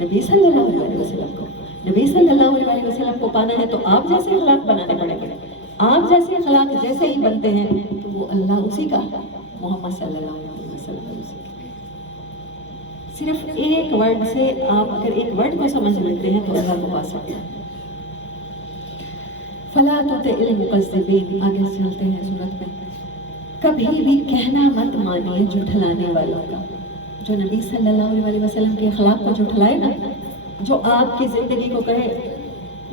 نبی صلی اللہ علیہ وسلم کو۔ نبی صلی اللہ علیہ وسلم کو پانا ہے تو آپ جیسے اخلاق بنانے پڑیں گے۔ آپ جیسے اخلاق جیسے ہی بنتے ہیں تو وہ اللہ اسی کا، محمد صلی اللہ علیہ وسلم اسی کا۔ صرف ایک ورڈ سے آپ اگر ایک ورڈ کو سمجھ لیتے ہیں تو اللہ کو پا سکتے ہیں۔ فَلَا تُطِعِ الْمُكَذِّبِينَ، آگے چلتے ہیں سورت میں۔ کبھی بھی کہنا مت مانیے جھٹلانے والوں کا۔ جو نبی صلی اللہ علیہ وسلم کے اخلاق کو جھٹلائے نا، جو آپ کی زندگی کو کہے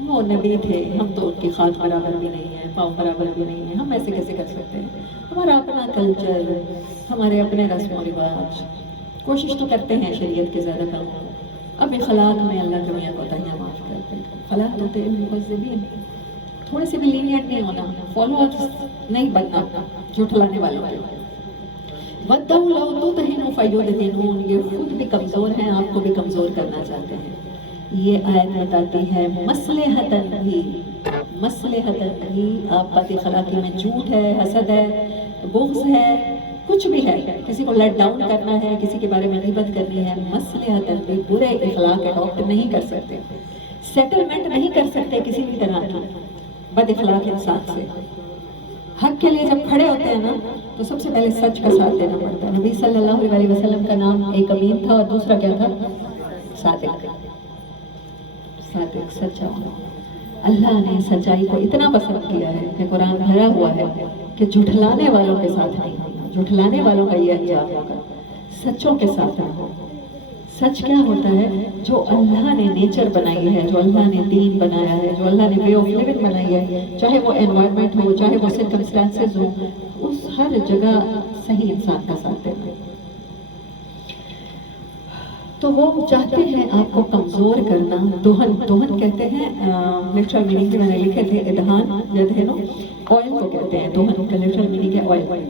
وہ نبی تھے، ہم تو ان کی خاک برابر بھی نہیں ہیں، پاؤں برابر بھی نہیں ہیں، ہم ایسے کیسے کر سکتے ہیں؟ ہمارا اپنا کلچر، ہمارے اپنے رسم و رواج، کوشش تو کرتے ہیں شریعت کے زیادہ کم ہو۔ اب اخلاق میں اللہ کمیاں کوتاہیاں معاف کرتے ہیں۔ فَلَا تُطِعِ الْمُكَذِّبِينَ، تھوڑے سے بھی لینیٹ نہیں ہونا، فالوورز نہیں بننا جھٹلانے والوں کے۔ وَدَّوْا لَوْ تُدْهِنُ فَيُدْهِنُونَ، یہ خود بھی کمزور ہیں، آپ کو بھی کمزور کرنا چاہتے ہیں۔ یہ آیت بتاتی ہے مصلحتاً بھی، مصلحتاً بھی، آپ بد اخلاقی میں جھوٹ ہے، حسد ہے، بغض ہے، کچھ بھی ہے، کسی کو لیٹ ڈاؤن کرنا ہے، کسی کے بارے میں غیبت کرنی ہے، مصلحتاً بھی برے اخلاق اڈاپٹ نہیں کر سکتے، سیٹلمنٹ نہیں کر سکتے کسی بھی طرح کی بد اخلاق انسان سے۔ حق کے لیے جب کھڑے ہوتے ہیں نا تو سب سے پہلے سچ کا ساتھ دینا پڑتا ہے۔ نبی صلی اللہ علیہ وسلم کا نام ایک امین تھا اور دوسرا کیا تھا؟ صادق، صادق، سچا۔ اللہ نے سچائی کو اتنا پسند کیا ہے کہ قرآن بھرا ہوا ہے کہ جھٹلانے والوں کے ساتھ نہیں ہونا، جھٹلانے والوں کا یہ انجام ہوگا، سچوں کے ساتھ رہو۔ سچ کیا ہوتا ہے؟ جو اللہ نے نیچر بنائی ہے، جو اللہ نے دین بنایا ہے، جو اللہ نے وے آف لیونگ بنائی ہے، چاہے وہ انوائرمنٹ ہو، چاہے وہ سرکمسٹانسز ہو، اس ہر جگہ صحیح انسان کا ساتھ دینا۔ تو وہ چاہتے ہیں آپ کو کمزور کرنا۔ دوہن، دوہن کہتے ہیں، لٹرل میننگ میں نے لکھے تھے، ادھان یدہنو، آئل کو کہتے ہیں دوہن کا لٹرل میننگ ہے آئل۔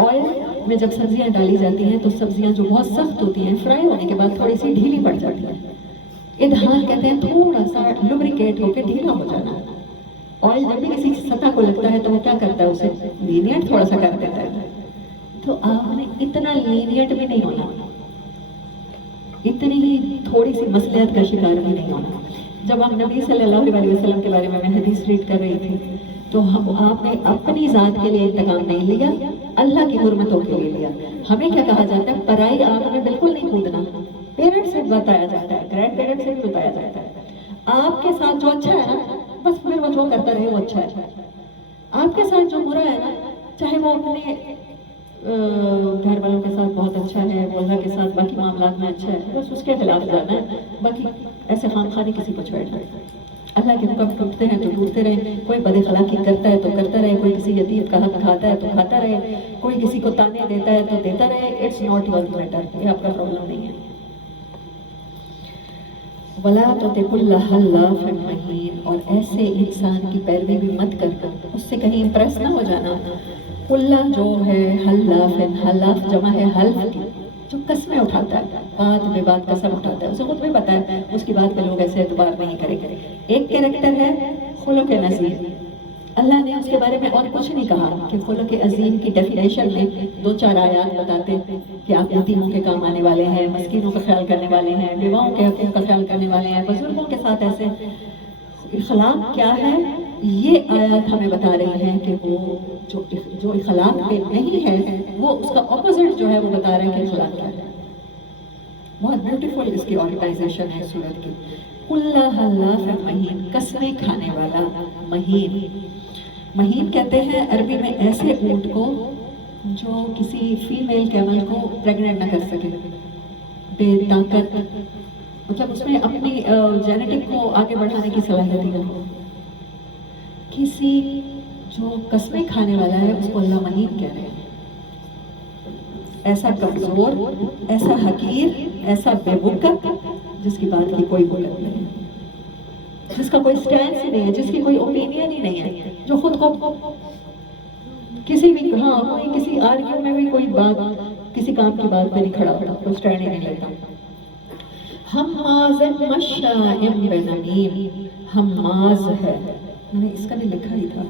آئل میں جب سبزیاں ڈالی جاتی ہیں تو سبزیاں جو بہت سخت ہوتی ہیں فرائی ہونے کے بعد تھوڑی سی ڈھیلی پڑ جاتی ہیں۔ ادھان کہتے ہیں تھوڑا سا لوبریکیٹ ہو کے ڈھیلا ہو جانا۔ آئل جب بھی کسی سطح کو لگتا ہے تو وہ کیا کرتا ہے؟ اسے لینیٹ تھوڑا سا کر دیتا ہے۔ تو آپ نے اتنا لینیٹ بھی نہیں ہونا، اتنی ہی تھوڑی سی مصلحت کا شکار بھی نہیں ہونا۔ جب ہم نبی صلی اللہ علیہ وسلم کے بارے میں حدیث ریڈ کر رہی تھی تو آپ نے اپنی ذات کے لیے انتقام نہیں لیا، اللہ کی حرمتوں کے لیے لیا۔ ہمیں کیا کہا جاتا ہے؟ پرائی آگ میں بالکل نہیں کودنا۔ پیرنٹس سے بتایا جاتا ہے، گرینڈ پیرنٹس سے بھی بتایا جاتا ہے، آپ کے ساتھ جو اچھا ہے نا بس پھر وہ جو کرتا رہے وہ اچھا ہے. آپ کے ساتھ جو برا ہے نا، چاہے وہ اپنے گھر والوں کے ساتھ بہت اچھا ہے، اللہ کے ساتھ باقی معاملات میں اچھا ہے، بس اس کے خلاف جانا ہے. باقی ایسے خام خانے کسی کو چھوڑنا ہے. اللہ کے حکم ٹوٹتے ہیں تو ٹوٹتے رہے. کوئی بد اخلاقی کرتا ہے تو کرتا رہے، کوئی کسی یتیم کا حق کھاتا ہے تو کھاتا رہے، کوئی کسی کو تانے دیتا ہے تو دیتا رہے. اٹس ناٹ یور میٹر، یہ آپ کا پرابلم نہیں ہے. وَلَا تُطِعْ كُلَّ حَلَّافٍ مَّهِينٍ، اور ایسے انسان کی پیروی بھی مت کر، اس سے کہیں امپریس نہ ہو جانا. کلّا جو ہے حلاف، حلاف جمع ہے حلف کی، جو قسمیں اٹھاتا ہے، بات بے بات قسم اٹھاتا ہے. اسے خود بھی پتا ہے اس کی بات پہ لوگ ایسے اعتبار نہیں کریں گے. ایک کریکٹر ہے خلق نظیر. اللہ نے اس کے بارے میں اور کچھ نہیں کہا کہ خلق عظیم کی ڈیفینیشن میں 2-4 آیات بتاتے کہ آپ یتیموں کے کام آنے والے ہیں، مسکینوں کا خیال کرنے والے ہیں، بیواؤں کے حقوق کا خیال کرنے والے ہیں، بزرگوں کے ساتھ ایسے. اخلاق کیا ہے یہ آیات ہمیں بتا رہی ہیں کہ وہ جو اخلاق پہ نہیں ہے وہ اس کا اپوزٹ جو ہے وہ بتا رہے ہیں کہ اخلاق کیا ہے. بہت بیوٹیفل اس کی آرگنائزیشن ہے سورت کی. کلّ حلاف مہین، قسمیں کھانے والا. مہین، مہین کہتے ہیں عربی میں ایسے اونٹ کو جو کسی فیمیل کیمل کو پریگننٹ نہ کر سکے، بے طاقت، مطلب اس میں اپنی جینیٹک کو آگے بڑھانے کی صلاحیت ہے. کسی جو قسمیں کھانے والا ہے اس کو اللہ مہین کہہ رہے ہیں. ایسا کمزور، ایسا حقیر، ایسا بے وقت، جس کی بات کی کوئی وقت نہیں، جس کا کوئی سٹینس ہی نہیں ہے، جس کی کوئی اوپینین ہی نہیں ہے، جو خود کو کسی بھی کوئی کسی آرگیو میں بھی کوئی بات، کسی کام کی بات پہ نہیں کھڑا ہوتا، کوئی سٹینڈ ہی نہیں لیتا. حماز مشاء بنمیم، حماز ہے، میں نے اس کا بھی لکھا ہی تھا.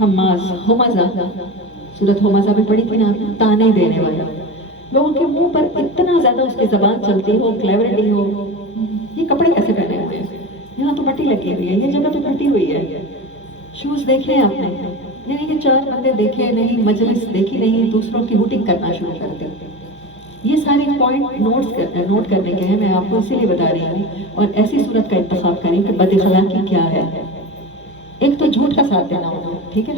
حماز، ہمزہ، سورت ہمزہ بھی پڑھی تھی نا، تانے دینے والا. لوگوں کے منہ پر اتنا زیادہ اس کی زبان چلتی ہو، کلیورٹی ہو. یہ کپڑے کیسے پہنے ہوئے ہیں، یہاں تو مٹی لگی ہوئی ہے، یہ جگہ تو ٹوٹی ہوئی ہے. شوز دیکھے آپ نے، یعنی کہ 4 بندے دیکھے نہیں، مجلس دیکھی نہیں، دوسروں کی ہوٹنگ کرنا شروع کر دی. یہ سارے پوائنٹ نوٹ کرنے کے ہیں، میں آپ کو اسی لیے بتا رہی ہوں. اور ایسی صورت کا انتخاب کریں کہ بد اخلاقی کیا ہے. ایک تو جھوٹ کا ساتھ دینا ہوگا، ٹھیک ہے.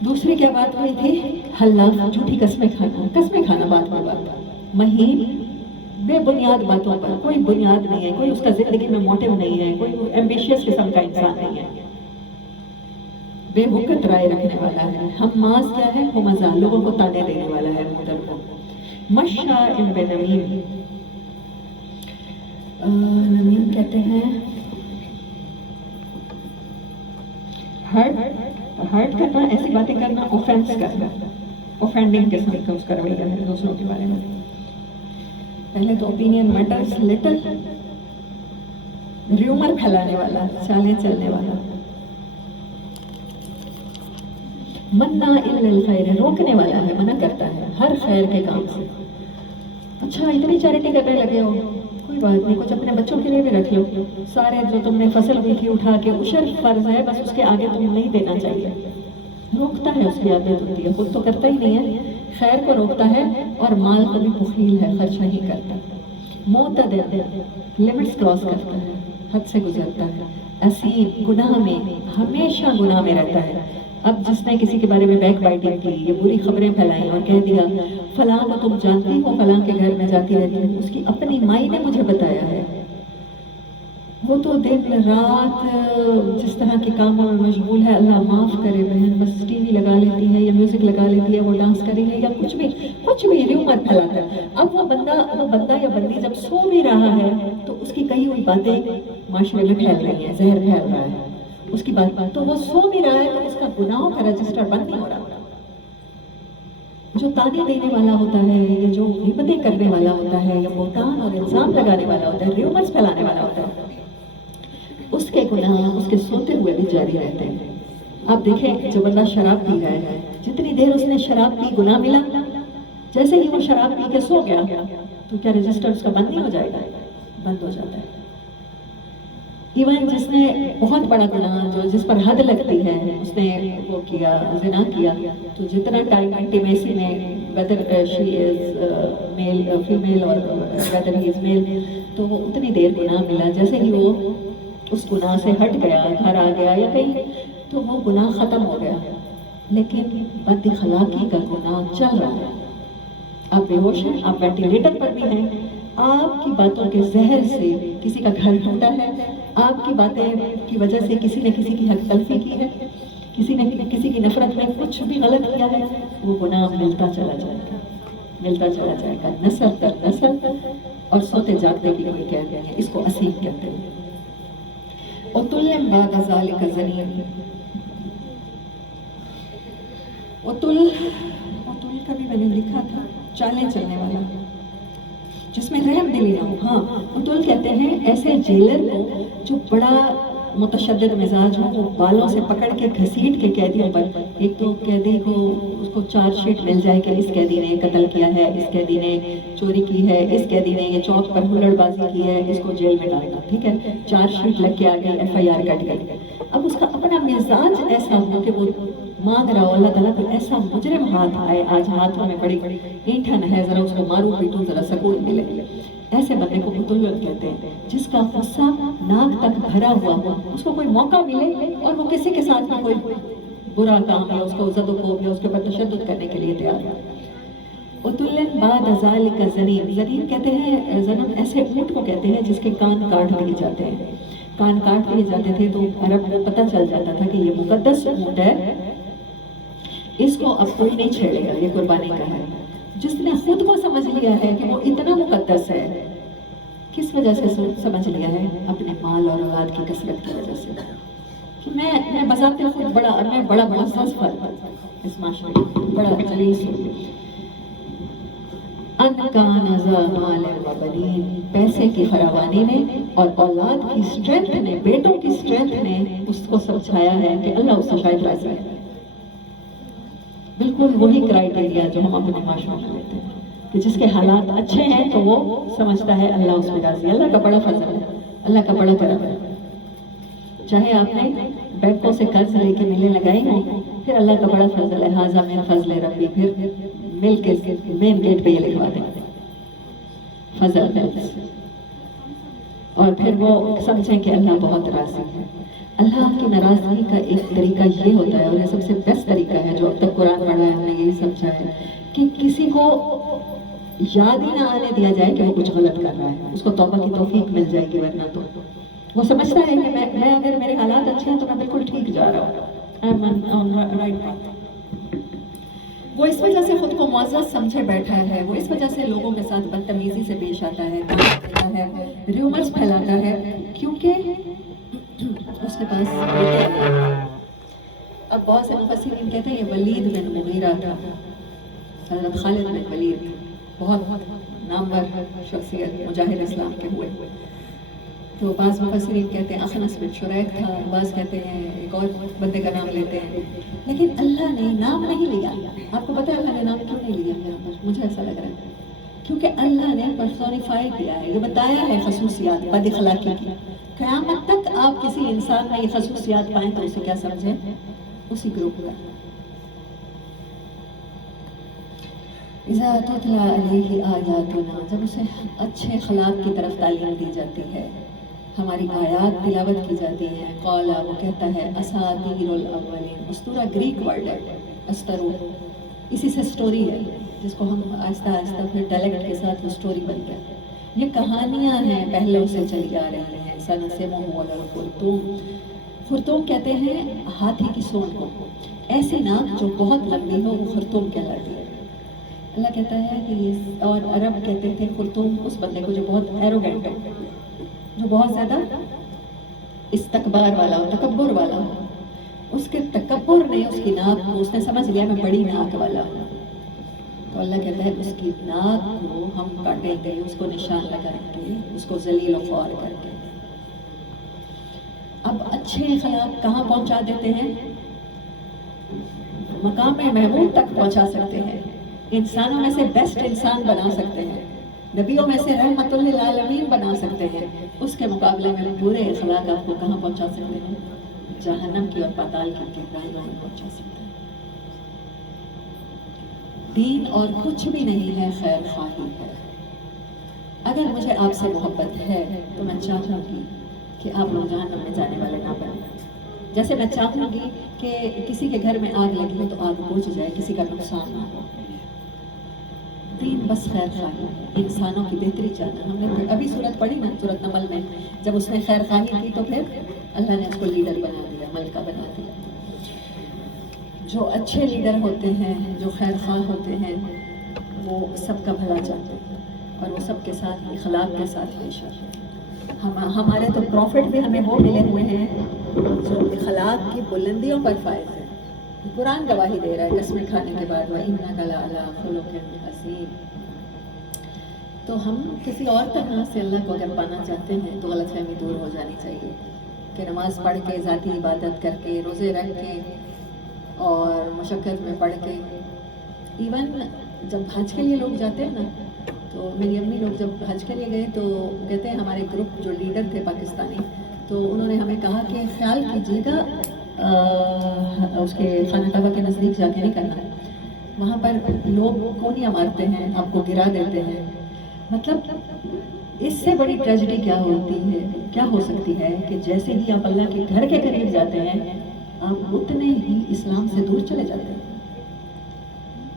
دوسری کیا بات ہوئی تھی، حلاف، جھوٹی قسمیں کھانا. قسمیں کھانا بات میں بات. مہین، بے بنیاد باتوں پر، کوئی بنیاد نہیں ہے، کوئی اس کا زندگی میں موٹیو نہیں ہے، کوئی ایمبیشیس قسم کا انسان نہیں ہے، بے وقت رائے رکھنے والا ہے. حماز کیا ہے، ہمزہ، لوگوں کو تانے دینے والا ہے مدر کو. مشاء بنمیم، نمیم کہتے ہیں ہرٹ کرنا، ایسی باتیں کرنا، اوفینس کرنا، اوفینڈنگ قسم کا اس کا رویہ ہے دوسروں کے بارے میں. پہلے تو اوپینین میٹرز لٹل، ریومر پھیلانے والا، چالیں چلنے والا. مناع للخیر، روکنے والا ہے، منع کرتا ہے ہر خیر کے کام سے. اچھا اتنی چیریٹی کرنے لگے ہو، کوئی بات نہیں، کچھ اپنے بچوں کے لیے بھی رکھ لو. سارے جو تم نے فصل ہوئی تھی اٹھا کے، عشر فرض ہے، بس اس کے آگے تم نہیں دینا چاہیے. روکتا ہے، اس کی عادت ہوتی ہے، خود تو کرتا ہی نہیں ہے، خیر کو روکتا ہے. اور مال کو بھی بخیل ہے، خرچ نہیں کرتا. معتدل، لمٹس کراس کرتا ہے، حد سے گزرتا ہے. اسیم، گناہ میں، ہمیشہ گناہ میں رہتا ہے. اب جس نے کسی کے بارے میں بیک بائٹنگ کی، یہ بری خبریں پھیلائیں اور کہہ دیا فلاں کو تم جانتی ہو، فلاں کے گھر میں جاتی رہتی ہوں، اس کی اپنی مائی نے مجھے بتایا ہے. وہ تو دن رات جس طرح کے کاموں میں مشغول ہے، اللہ معاف کرے بہن، بس ٹی وی لگا لیتی ہے یا میوزک لگا لیتی ہے، وہ ڈانس کریں گے یا کچھ بھی ریومر پھیلاتا ہے. اب وہ بندہ یا بندی جب سو بھی رہا ہے تو اس کی کہی ہوئی باتیں معاشرے میں پھیل رہی ہیں، زہر پھیل رہا ہے اس کی بات. تو وہ سو بھی رہا ہے تو اس کا گناہوں کا رجسٹر بند نہیں ہو رہا. جو تانے دینے والا ہوتا ہے، یا جو غیبتیں کرنے والا ہوتا ہے، یا بہتان اور الزام لگانے والا ہوتا ہے، ریومرز پھیلانے والا ہوتا ہے، اس کے گناہ اس کے سوتے ہوئے بھی جاری رہتے ہیں. آپ دیکھیں جو بندہ شراب پی رہا ہے، جتنی دیر اس نے شراب پی گناہ ملا، جیسے ہی وہ شراب پی کے سو گیا تو کیا رجسٹر اس کا بند نہیں ہو جائے گا؟ بند ہو جاتا ہے. ایون جس نے بہت بڑا گناہ، جس پر حد لگتی ہے، اس نے وہ کیا، زنا کیا، تو جتنا ٹائم انٹیمیسی میں whether she is male female or whether he is male، تو وہ اتنی دیر گناہ ملا، جیسے ہی وہ اس گناہ سے ہٹ گیا، گھر آ گیا یا کہیں، تو وہ گناہ ختم ہو گیا، لیکن بد اخلاقی کا گناہ چل رہا ہے۔ آپ بے ہوش ہیں، آپ وینٹیلیٹر پر بھی ہیں، آپ کی باتوں کے زہر سے کسی کا گھر ٹوٹا ہے، آپ کی باتیں کی وجہ سے کسی نے کسی کی حق تلفی کی ہے، کسی نے کسی کی نفرت میں کچھ بھی غلط کیا ہے، وہ گناہ ملتا چلا جائے گا، ملتا چلا جائے گا، نسل در نسل، اور سوتے جاگتے کی کوئی کہہ گئے ہیں، اس کو اسیم کہتے ہیں۔ اُتُلًا بَعْدَ ذَلِكَ زَنِيمٌ۔ اتل کا بھی میں نے لکھا تھا، چالیں چلنے والا، جس میں رحم دلی نہ ہو۔ ہاں، اتل کہتے ہیں ایسے جیلر کو جو بڑا متشدد مزاج ہو، وہ بالوں سے پکڑ کے گھسیٹ کے قیدیوں پر، ایک تو قیدی کو اس کو چارج شیٹ مل جائے کہ اس قیدی نے قتل کیا ہے، اس قیدی نے چوری کی ہے، اس قیدی نے یہ چوک پر ہلڑ بازی کی ہے، اس کو جیل میں ڈالنا، ٹھیک ہے، چارج شیٹ لگ کے آ گئی، FIR کٹ گئی۔ اب اس کا اپنا مزاج ایسا ہو کہ وہ مانگ رہا ہو اللہ تعالیٰ کو ایسا مجرم ہاتھ آئے، آج ہاتھوں میں بڑی اینٹھن ہے، ذرا اس کو ماروں پیٹوں ذرا سکون ملے، ایسے بندے کو متلل کہتے ہیں، جس کا غصہ ناک تک بھرا ہوا ہو، اس کو کوئی موقع ملے اور وہ کسی کے ساتھ میں کوئی برا کام یا اس کو زد و کوب یا اس کے اوپر تشدد کرنے کے لیے تیار ہے۔ اُتُلًا بَعْدَ ذَلِكَ زَنِيمٌ۔ زنیم کہتے ہیں، زنم ایسے اونٹ کو کہتے ہیں جس کے کان کاٹ دیے جاتے ہیں، کان کاٹ دیے جاتے تھے تو عرب کو پتہ چل جاتا تھا کہ یہ مقدس اونٹ ہے، اس کو اب کوئی نہیں چھیڑے گا، یہ قربانی کا ہے۔ جس نے خود کو سمجھ لیا ہے کہ وہ اتنا مقدس ہے، کس وجہ سے سمجھ لیا ہے؟ اپنے مال اور اولاد کی کثرت کی وجہ سے، کہ میں بذات خود بڑا معزز فرد ہوں اس معاشرے میں، بڑا جلیس ہوں۔ ان کان ذا مال و بنین، پیسے کی فراوانی نے اور اولاد کی اسٹرینتھ نے، بیٹوں کی اسٹرینتھ نے اس کو سمجھایا ہے کہ اللہ اس سے شاید راضی ہے۔ بالکل وہی کرائیٹیریا جو ہم اپنے معاشرے میں لیتے ہیں، کہ جس کے حالات اچھے ہیں تو وہ سمجھتا ہے اللہ اس میں راضی ہے۔ اللہ کا بڑا فضل ہے، اللہ کا بڑا کرم ہے۔ چاہے آپ نے بینکوں سے قرض لے کے میلیں لگائی ہوں، پھر اللہ کا بڑا فضل ہے، ھذا من فضل ربی، پھر مل کے مین گیٹ پہ یہ لکھوا دیں فضل ہے، اور پھر وہ سمجھیں کہ اللہ بہت راضی ہے۔ اللہ کی ناراضگی کا ایک طریقہ یہ ہوتا ہے، اور یہ سب سے بیسٹ طریقہ ہے جو اب تک قرآن پڑھا ہے ہم نے یہی سمجھا ہے، کہ کسی کو یاد ہی نہ آنے دیا جائے کہ وہ کچھ غلط کر رہا ہے، اس کو توبہ کی توفیق مل جائے گی، ورنہ تو وہ سمجھتا ہے کہ میں اگر میرے حالات اچھے ہیں تو میں بالکل ٹھیک جا رہا ہوں۔ وہ اس وجہ سے خود کو معزز سمجھے بیٹھا ہے، وہ اس وجہ سے لوگوں کے ساتھ بدتمیزی سے پیش آتا ہے، ریومرز پھیلاتا ہے، کیونکہ اس کے پاس بیٹے ہیں۔ اب بہت سے مفسرین کہتے ہیں یہ ولید بن مغیرہ تھا، حضرت خالد بن ولید، بہت نامور شخصیت، مجاہد اسلام کے ہوئے۔ تو بعض مفسرین کہتے ہیں اخنس بن شریح تھا، بعض کہتے ہیں ایک اور بندے کا نام لیتے ہیں، لیکن اللہ نے نام نہیں لیا۔ آپ کو پتہ ہے اللہ نے نام کیوں نہیں لیا یہاں پر؟ مجھے ایسا لگ رہا ہے کیونکہ اللہ نے پرسونیفائی کیا ہے، یہ بتایا ہے خصوصیات بد اخلاقی کی۔ قیامت تک آپ کسی انسان میں یہ خصوصیات پائیں تو اسے کیا سمجھیں؟ اسی گروپ کا۔ اذا تتلی علیہ آیاتنا، جب اسے اچھے اخلاق کی طرف تعلیم دی جاتی ہے، ہماری آیات تلاوت کی جاتی ہیں، قال، وہ کہتا ہے اساطیر الاولین، اسطورہ گریک ورڈ ہے، استرو، اسی سے سٹوری ہے، جس کو ہم آہستہ آہستہ پھر ڈائلیکٹ کے ساتھ وہ سٹوری بن گیا۔ یہ کہانیاں ہیں، پہلے سے چلی آ رہی ہیں، سنسمہ علی الخرطوم۔ خرطوم کہتے ہیں ہاتھی کی سونڈ کو، ایسی ناک جو بہت لمبی ہو، وہ خرطوم کہلاتی ہے۔ اللہ کہتا ہے کہ یہ، اور عرب کہتے تھے خرطوم اس بندے کو جو بہت ایروگینٹ ہو، جو بہت زیادہ استکبار والا ہو، تکبر والا ہو۔ اس کے تکبر نے اس کی ناک کو، اس نے سمجھ لیا میں بڑی ناک والا ہوں، تو اللہ کہتا ہے اس کی ناک کو ہم کاٹیں گے، اس کو نشان لگا کے، اس کو ذلیل و خوار کر کے۔ اب اچھے اخلاق کہاں پہنچا دیتے ہیں؟ مقام محمود تک پہنچا سکتے ہیں، انسانوں میں سے بیسٹ انسان بنا سکتے ہیں، نبیوں میں سے رحمت للعالمین بنا سکتے ہیں۔ اس کے مقابلے میں برے اخلاق آپ کو کہاں پہنچا سکتے ہیں؟ جہنم کی اور پاتال کی گہرائیوں میں پہنچا سکتے ہیں۔ دین اور کچھ بھی نہیں ہے، خیر خواہی ہے۔ اگر مجھے آپ سے محبت ہے تو میں چاہوں گی کہ آپ لوگ جہنم میں جانے والے نہ بنیں، جیسے میں چاہوں گی کہ کسی کے گھر میں آگ لگی ہو تو آگ بجھ جائے، کسی کا نقصان نہ ہو۔ دین بس خیر خواہی، انسانوں کی بہتری چاہنا۔ ہم نے ابھی صورت پڑھی نا، سورۃ نمل میں، جب اس نے خیر خواہی کی تو پھر اللہ نے اس کو لیڈر بنا دیا، ملکہ بنا دیا۔ جو اچھے لیڈر ہوتے ہیں، جو خیر خواہ ہوتے ہیں، وہ سب کا بھلا چاہتے ہیں اور وہ سب کے ساتھ اخلاق کے ساتھ پیش آتے ہیں۔ ہمارے تو پروفٹ بھی ہمیں وہ ملے ہوئے ہیں جو اخلاق کی بلندیوں پر فائز ہیں۔ قرآن گواہی دے رہا ہے قسمیں کھانے کے بعد، وَإِنَّكَ لَعَلَىٰ خُلُقٍ عَظِيمٍ۔ تو ہم کسی اور طرح سے اللہ کو اگر پانا چاہتے ہیں تو غلط فہمی دور ہو جانی چاہیے کہ نماز پڑھ کے، ذاتی عبادت کر کے، روزے رکھ کے اور مشقت میں پڑھ کے، ایون جب حج کے لیے لوگ جاتے ہیں نا، تو میری امی لوگ جب حج کے لیے گئے تو کہتے ہیں ہمارے گروپ جو لیڈر تھے پاکستانی، تو انہوں نے ہمیں کہا کہ خیال کیجیے گا اس کے خانہ کعبہ کے نزدیک جا کے نہیں کرنا، وہاں پر لوگ کونیاں مارتے ہیں، آپ کو گرا دیتے ہیں۔ مطلب اس سے بڑی ٹریجڈی کیا ہوتی ہے، کیا ہو سکتی ہے کہ جیسے ہی آپ اللہ کے گھر کے قریب جاتے ہیں آپ اتنے ہی اسلام سے دور چلے جاتے ہیں۔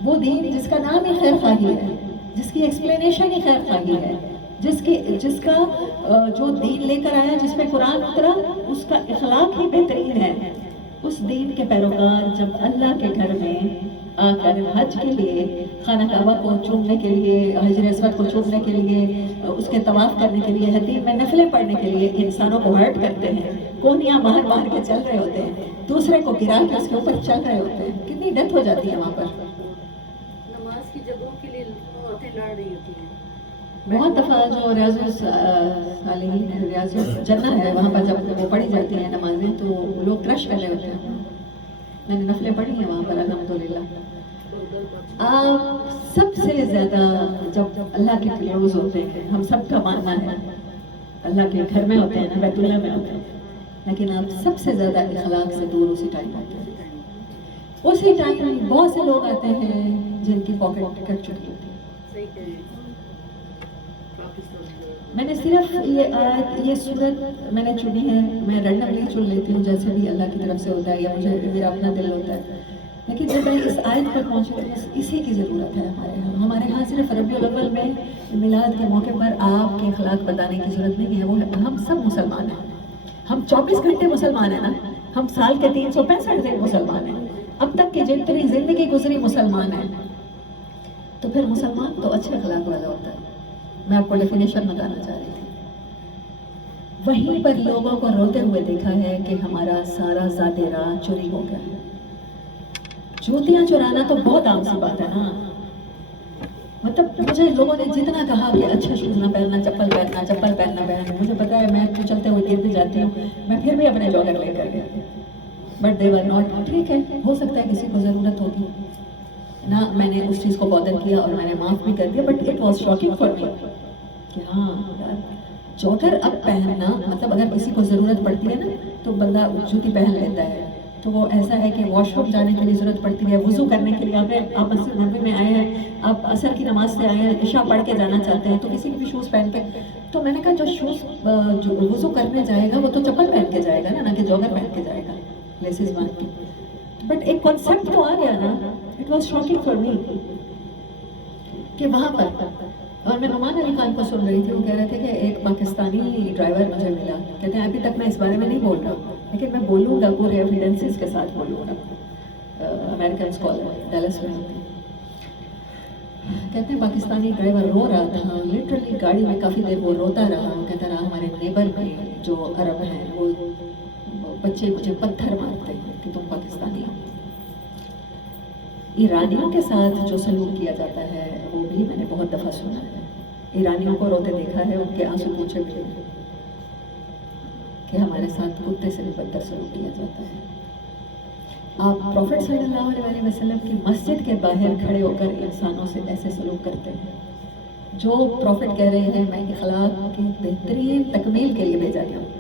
وہ دین جس کا نام ہی خیر خواہی ہے، جس کی ایکسپلینیشن ہی خیر خواہی ہے، جس کا جو دین لے کر آیا، جس پہ قرآن اترا، اس کا اخلاق ہی بہترین ہے، اس دین کے پیروکار جب اللہ کے گھر میں آ کر حج کے لیے، خانہ کعبہ کو چومنے کے لیے، حجر اسود کو چومنے کے لیے، اس کے طواف کرنے کے لیے، حتیم میں نفلیں پڑھنے کے لیے انسانوں کو ہرٹ کرتے ہیں، کونیاں مار مار کے چل رہے ہوتے ہیں، دوسرے کو گرا کے اس کے اوپر چل رہے ہوتے ہیں، کتنی ڈیتھ ہو جاتی ہے وہاں پر۔ نماز کی جگہوں کے لیے عورتیں لڑ رہی ہوتی ہیں۔ بہت دفعہ جو ریاض الصالحین ہے، ریاض الجنہ ہے، وہاں پر جب وہ پڑھی جاتی ہیں نمازیں تو لوگ کرش کر رہے ہوتے ہیں۔ میں نے نفلیں پڑھی ہیں وہاں پر الحمدللہ۔ آپ سب سے زیادہ جب اللہ کے کلوز ہوتے ہیں، ہم سب کا ماننا ہے اللہ کے گھر میں ہوتے ہیں نا، بیت اللہ میں ہوتے ہیں، لیکن آپ سب سے زیادہ اخلاق سے دور اسی ٹائم ہوتے ہیں۔ اسی ٹائم بہت سے لوگ آتے ہیں جن کی پاکٹ کٹ چکی ہوتی ہے۔ میں نے صرف یہ آیت، یہ صورت میں نے چنی ہے، میں رینڈملی چن لیتی ہوں جیسے بھی اللہ کی طرف سے ہوتا ہے یا مجھے میرا اپنا دل ہوتا ہے، لیکن جب میں اس آیت پر پہنچی تو اسی کی ضرورت ہے ہمارے یہاں صرف ربیع الاول میں میلاد کے موقع پر آپ کے اخلاق بتانے کی ضرورت نہیں ہے، وہ ہم سب مسلمان ہیں، ہم 24 گھنٹے مسلمان ہیں نا، ہم سال کے 365 دن مسلمان ہیں، اب تک کی جتنی زندگی گزری مسلمان ہیں، تو پھر مسلمان تو اچھے اخلاق والا ہوتا ہے۔ میں آپ کو ڈیفینیشن بتانا چاہ رہی تھی۔ وہیں پر لوگوں کو روتے ہوئے دیکھا ہے کہ ہمارا سارا ذات راہ چوری ہو گیا ہے۔ جوتیاں چرانا تو بہت عام سی بات ہے نا، مطلب مجھے لوگوں نے جتنا کہا کہ اچھا شوز نہ پہننا، چپل پہننا، چپل پہننا مجھے پتا ہے میں تو چلتے ہوئے گر بھی جاتی ہوں، میں پھر بھی اپنے جاگر لے کر گیا، بٹ دے ور ناٹ، ٹھیک ہے، ہو سکتا ہے کسی کو ضرورت ہوگی نا، میں نے اس چیز کو بادر کیا اور میں نے معاف بھی کر دیا، but it was shocking for me کہ ہاں یار جوگر اب پہننا، مطلب اگر کسی کو ضرورت پڑتی ہے نا تو بندہ جوتی پہن لیتا ہے، تو وہ ایسا ہے کہ واش روم جانے کے لیے ضرورت پڑتی ہے، وضو کرنے کے لیے آپ مسجد نبوی میں آئے ہیں، آپ عصر کی نماز سے آئے ہیں، عشاء پڑھ کے جانا چاہتے ہیں تو کسی بھی شوز پہن کے، تو میں نے کہا جو شوز جو وضو کرنے جائے گا وہ تو چپل پہن کے جائے گا نا کہ جوگر پہن کے جائے گا لیسز باندھ کے، بٹ ایک کانسیپٹ تو آ گیا نا، it was shocking for me کہ وہاں پر، اور میں نعمان علی خان کو سن رہی تھی، وہ کہہ رہے تھے کہ ایک پاکستانی ڈرائیور مجھے ملا، کہتے ہیں ابھی تک میں اس بارے میں نہیں بول رہا لیکن میں بولوں گا، پورے ایویڈنسز کے ساتھ بولوں گا، امریکن اسکالر ڈیلس میں ہوتے ہیں، کہتے ہیں پاکستانی ڈرائیور رو رہا تھا، لٹرلی گاڑی میں کافی دیر وہ روتا رہا، کہتا رہا ہمارے نیبر میں جو عرب ہیں وہ بچے مجھے پتھر مارتے ہیں کہ تم پاکستانی ہو۔ ایرانیوں کے ساتھ جو سلوک کیا جاتا ہے وہ بھی میں نے بہت دفعہ سنا ہے، ایرانیوں کو روتے دیکھا ہے، ان کے آنسو پوچھے بھی ہیں کہ ہمارے ساتھ کتے سے بھی بدتر سلوک کیا جاتا ہے۔ آپ پروفٹ صلی اللہ علیہ وسلم کی مسجد کے باہر کھڑے ہو کر انسانوں سے ایسے سلوک کرتے ہیں، جو پروفٹ کہہ رہے ہیں میں اخلاق کی بہترین تکمیل کے لیے بھیجا گیا ہوں۔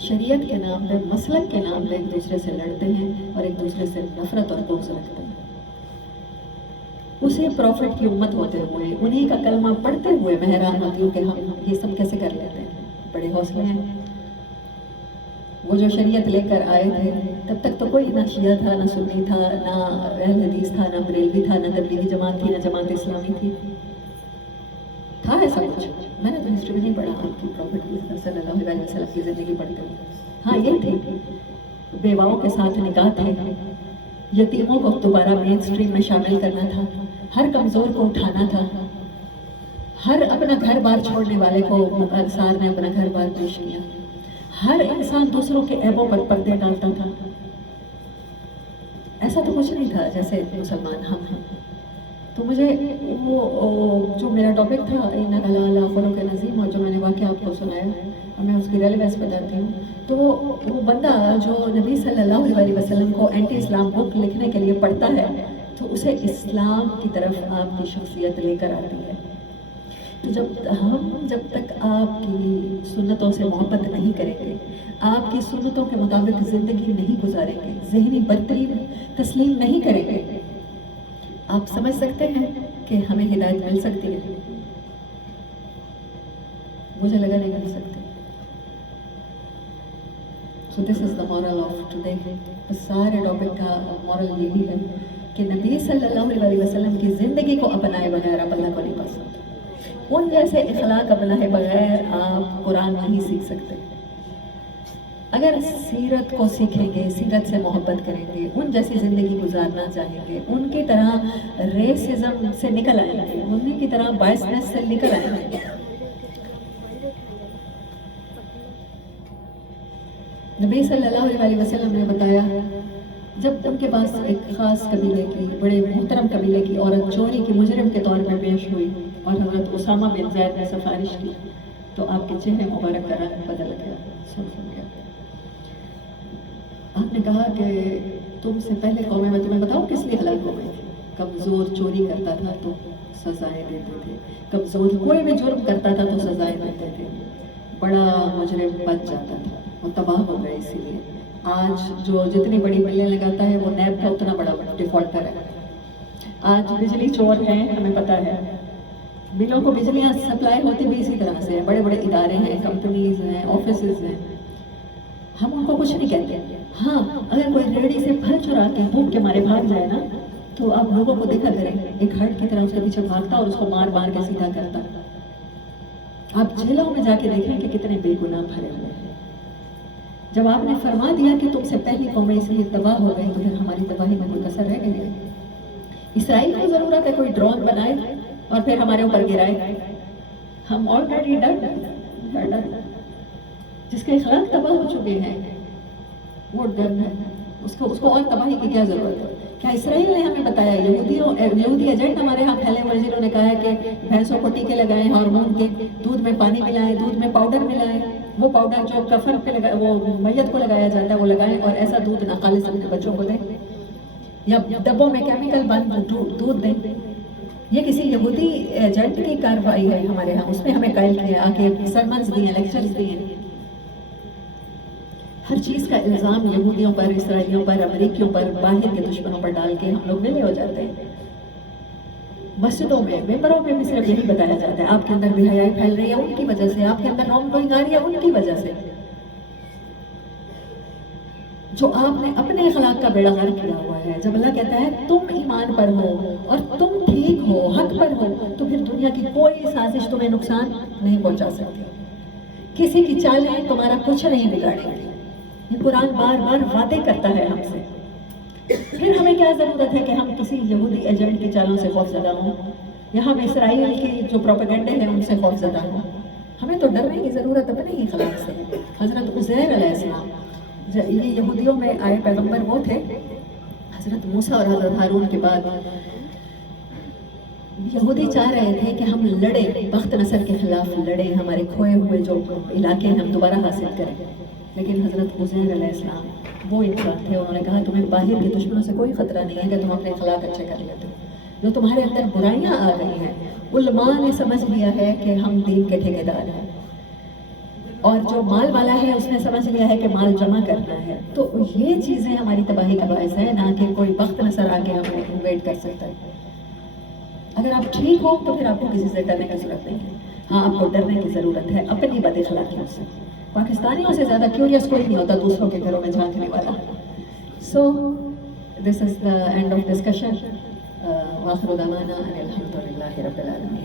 شریعت کے نام پہ، مسلک کے نام پہ ایک دوسرے سے لڑتے ہیں اور ایک دوسرے سے نفرت اور بغض رکھتے ہیں۔ اسے پروفٹ کی امت ہوتے ہوئے انہیں کا کلمہ پڑھتے ہوئے میں حیران ہوتی ہوں کہ ہم یہ سب کیسے کر لیتے ہیں. بڑے حوصلے ہیں. وہ جو شریعت لے کر آئے تھے تب تک تو کوئی نہ شیعہ تھا، نہ سنی تھا، نہ اہل حدیث تھا، نہ بریلوی تھا، نہ تبلیغی جماعت تھی، نہ جماعت اسلامی تھی. تھا ایسا کچھ؟ میں نے تو ہسٹری میں نہیں پڑھا آپ کی پروفٹ کی صلی اللہ علیہ وسلم کی زندگی پڑھتے ہوئے. ہاں یہ تھی، بیواؤں کے ساتھ نکاح تھے، یتیموں کو دوبارہ مین اسٹریم میں شامل کرنا تھا، ہر کمزور کو اٹھانا تھا، ہر اپنا گھر بار چھوڑنے والے کو انصار نے اپنا گھر بار پیش کیا، ہر انسان دوسروں کے عیبوں پر پردے ڈالتا تھا. ایسا تو کچھ نہیں تھا جیسے مسلمان ہم ہیں. تو مجھے وہ جو میرا ٹاپک تھا انک لعلی خلق عظیم، اور جو میں نے واقعہ آپ کو سنایا اور میں اس کی ریلیونس بتاتی ہوں، تو وہ بندہ جو نبی صلی اللہ علیہ وسلم کو اینٹی اسلام بک لکھنے کے لیے پڑھتا ہے تو اسے اسلام کی طرف آپ کی شخصیت لے کر آتی ہے. تو جب تک آپ کی سنتوں سے محبت نہیں کریں گے، آپ کی سنتوں کے مطابق زندگی نہیں گزاریں گے، ذہنی برتری تسلیم نہیں کریں گے، آپ سمجھ سکتے ہیں کہ ہمیں ہدایت مل سکتی ہے؟ مجھے لگا نہیں مل سکتی. So this is the moral of today. سارے ٹاپک کا مورل یہی ہے کہ نبی صلی اللہ علیہ وسلم کی زندگی کو اپنائے بغیر آپ اللہ کو نہیں پا سکتے. ان جیسے اخلاق اپنائے بغیر آپ قرآن نہیں سیکھ سکتے. اگر سیرت کو سیکھیں گے، سیرت سے محبت کریں گے، ان جیسی زندگی گزارنا چاہیں گے، ان کی طرح ریسزم سے نکل آئیں گے، ان کی طرح بائسنس سے نکل آئیں گے. نبی صلی اللہ علیہ وسلم نے بتایا، جب ان کے پاس ایک خاص قبیلے کی، بڑے محترم قبیلے کی عورت چوری کی مجرم کے طور پر پیش ہوئی اور حضرت اسامہ بن زید نے سفارش کی تو آپ کے چہرے مبارک کا رنگ بدل گیا، سرخ ہو گیا. آپ نے کہا کہ تم سے پہلے قومیں میں تمہیں بتاؤں کس لیے ہلاک ہو گئی تھی؟ کمزور چوری کرتا تھا تو سزائیں دیتے تھے، کمزور کوئی بھی جرم کرتا تھا تو سزائیں دیتے تھے، بڑا مجرم بچ جاتا تھا، وہ تباہ ہو گئے. اسی لیے آج جو جتنی بڑی بلیں لگاتا ہے وہ نیب کا اتنا بڑا ڈیفالٹر ہے. آج بجلی چور ہیں، ہمیں پتہ ہے. بلوں کو بجلیاں سپلائی ہوتی بھی اسی طرح سے، بڑے بڑے ادارے ہیں، کمپنیز ہیں، آفیسز ہیں، ہم ان کو کچھ نہیں کہتے. ہاں اگر کوئی ریڑھی سے پھل چرا کے بھوک کے مارے بھاگ جائے نا تو آپ لوگوں کو دیکھا کریں، ایک ہرٹ کی طرح اس کے پیچھے بھاگتا اور اس کو مار مار کے سیدھا کرتا. آپ جیلوں میں جا کے دیکھیں کہ کتنے بے گناہ بھرے ہوئے ہیں. جب آپ نے فرما دیا کہ تم سے پہلی قومیں اس لیے تباہ ہو گئی تو پھر ہماری تباہی میں کوئی کسر رہ گئی. اسرائیل کو ضرورت ہے کوئی ڈرون بنائے اور پھر ہمارے اوپر گرائے. ہم آلریڈی ڈر جس کے اخلاق تباہ ہو چکے ہیں وہ ڈر ہے. اس کو اور تباہی کی کیا ضرورت ہے؟ کیا اسرائیل نے ہمیں بتایا؟ یہودی ایجنٹ ہمارے ہاں پھیلے ہوئے جنہوں نے کہا ہے کہ بھینسوں کو ٹیکے لگائیں، ہارمون کے، دودھ میں پانی ملائیں، دودھ میں پاؤڈر ملائیں، وہ پاؤڈر جو کفن پہ وہ میت کو لگایا جاتا ہے وہ لگائیں اور ایسا دودھ ناخالص اپنے بچوں کو دیں، یا ڈبوں میں کیمیکل بند دودھ دیں. یہ کسی یہودی ایجنٹ کی کارروائی ہے ہمارے ہاں. اس میں ہمیں قائل کیا، آ کے سرمنز دیے، لیکچرز دیے. ہر چیز کا الزام یہودیوں پر، اسرائیلیوں پر، امریکیوں پر، باہر کے دشمنوں پر ڈال کے ہم لوگ ملے ہو جاتے ہیں. مسجدوں میں، ممبروں میں بھی صرف یہی بتایا جاتا ہے آپ کے اندر بے حیائی پھیل رہی ہے ان کی وجہ سے، آپ کے اندر رانگ گوئنگ آ رہی ہے ان کی وجہ سے. جو آپ نے اپنے اخلاق کا بیڑا غرق کیا ہوا ہے. جب اللہ کہتا ہے تم ایمان پر ہو اور تم ٹھیک ہو، حق پر ہو، تو پھر دنیا کی کوئی سازش تمہیں نقصان نہیں پہنچا سکتی. کسی کی چالیں تمہارا کچھ نہیں بگاڑے گی. یہ قرآن بار بار وعدے کرتا ہے ہم سے. پھر ہمیں کیا ضرورت ہے کہ ہم کسی یہودی ایجنٹ کی چالوں سے خوف زدہ ہوں یا ہم اسرائیل کی جو پروپیگنڈے ہیں ان سے خوف زدہ ہوں؟ ہمیں تو ڈرنے کی ضرورت اپنے ہی اخلاق سے. حضرت عزیر علیہ السلام، یہ یہودیوں میں آئے پیغمبر وہ تھے. حضرت موسیٰ اور حضرت ہارون کے بعد یہودی چاہ رہے تھے کہ ہم لڑیں، بخت نصر کے خلاف لڑیں، ہمارے کھوئے ہوئے جو علاقے ہیں ہم دوبارہ حاصل کریں. لیکن حضرت عزیر علیہ السلام وہ انسان تھے، انہوں نے کہا تمہیں باہر کے دشمنوں سے کوئی خطرہ نہیں ہے کہ تم اپنے اخلاق اچھے کر لیتے ہو. جو تمہارے اندر برائیاں آ رہی ہیں، علماء نے سمجھ لیا ہے کہ ہم دین کے ٹھیکیدار ہیں، اور جو مال والا ہے اس نے سمجھ لیا ہے کہ مال جمع کرنا ہے. تو یہ چیزیں ہماری تباہی کا باعث ہے، نہ کہ کوئی بخت نصر آ کے ہمیں انویٹ کر سکتا ہے. اگر آپ ٹھیک ہو تو پھر آپ کو کسی سے ڈرنے کی ضرورت نہیں ہے. ہاں آپ کو ڈرنے کی ضرورت ہے اپنی بد اخلاقیوں سے. پاکستانیوں سے زیادہ کیوریس کوئی نہیں ہوتا دوسروں کے گھروں میں جھانکنے والا. سو دس از دا اینڈ آف ڈسکشن. وآخر دعوانا ان الحمد للہ رب العالمین.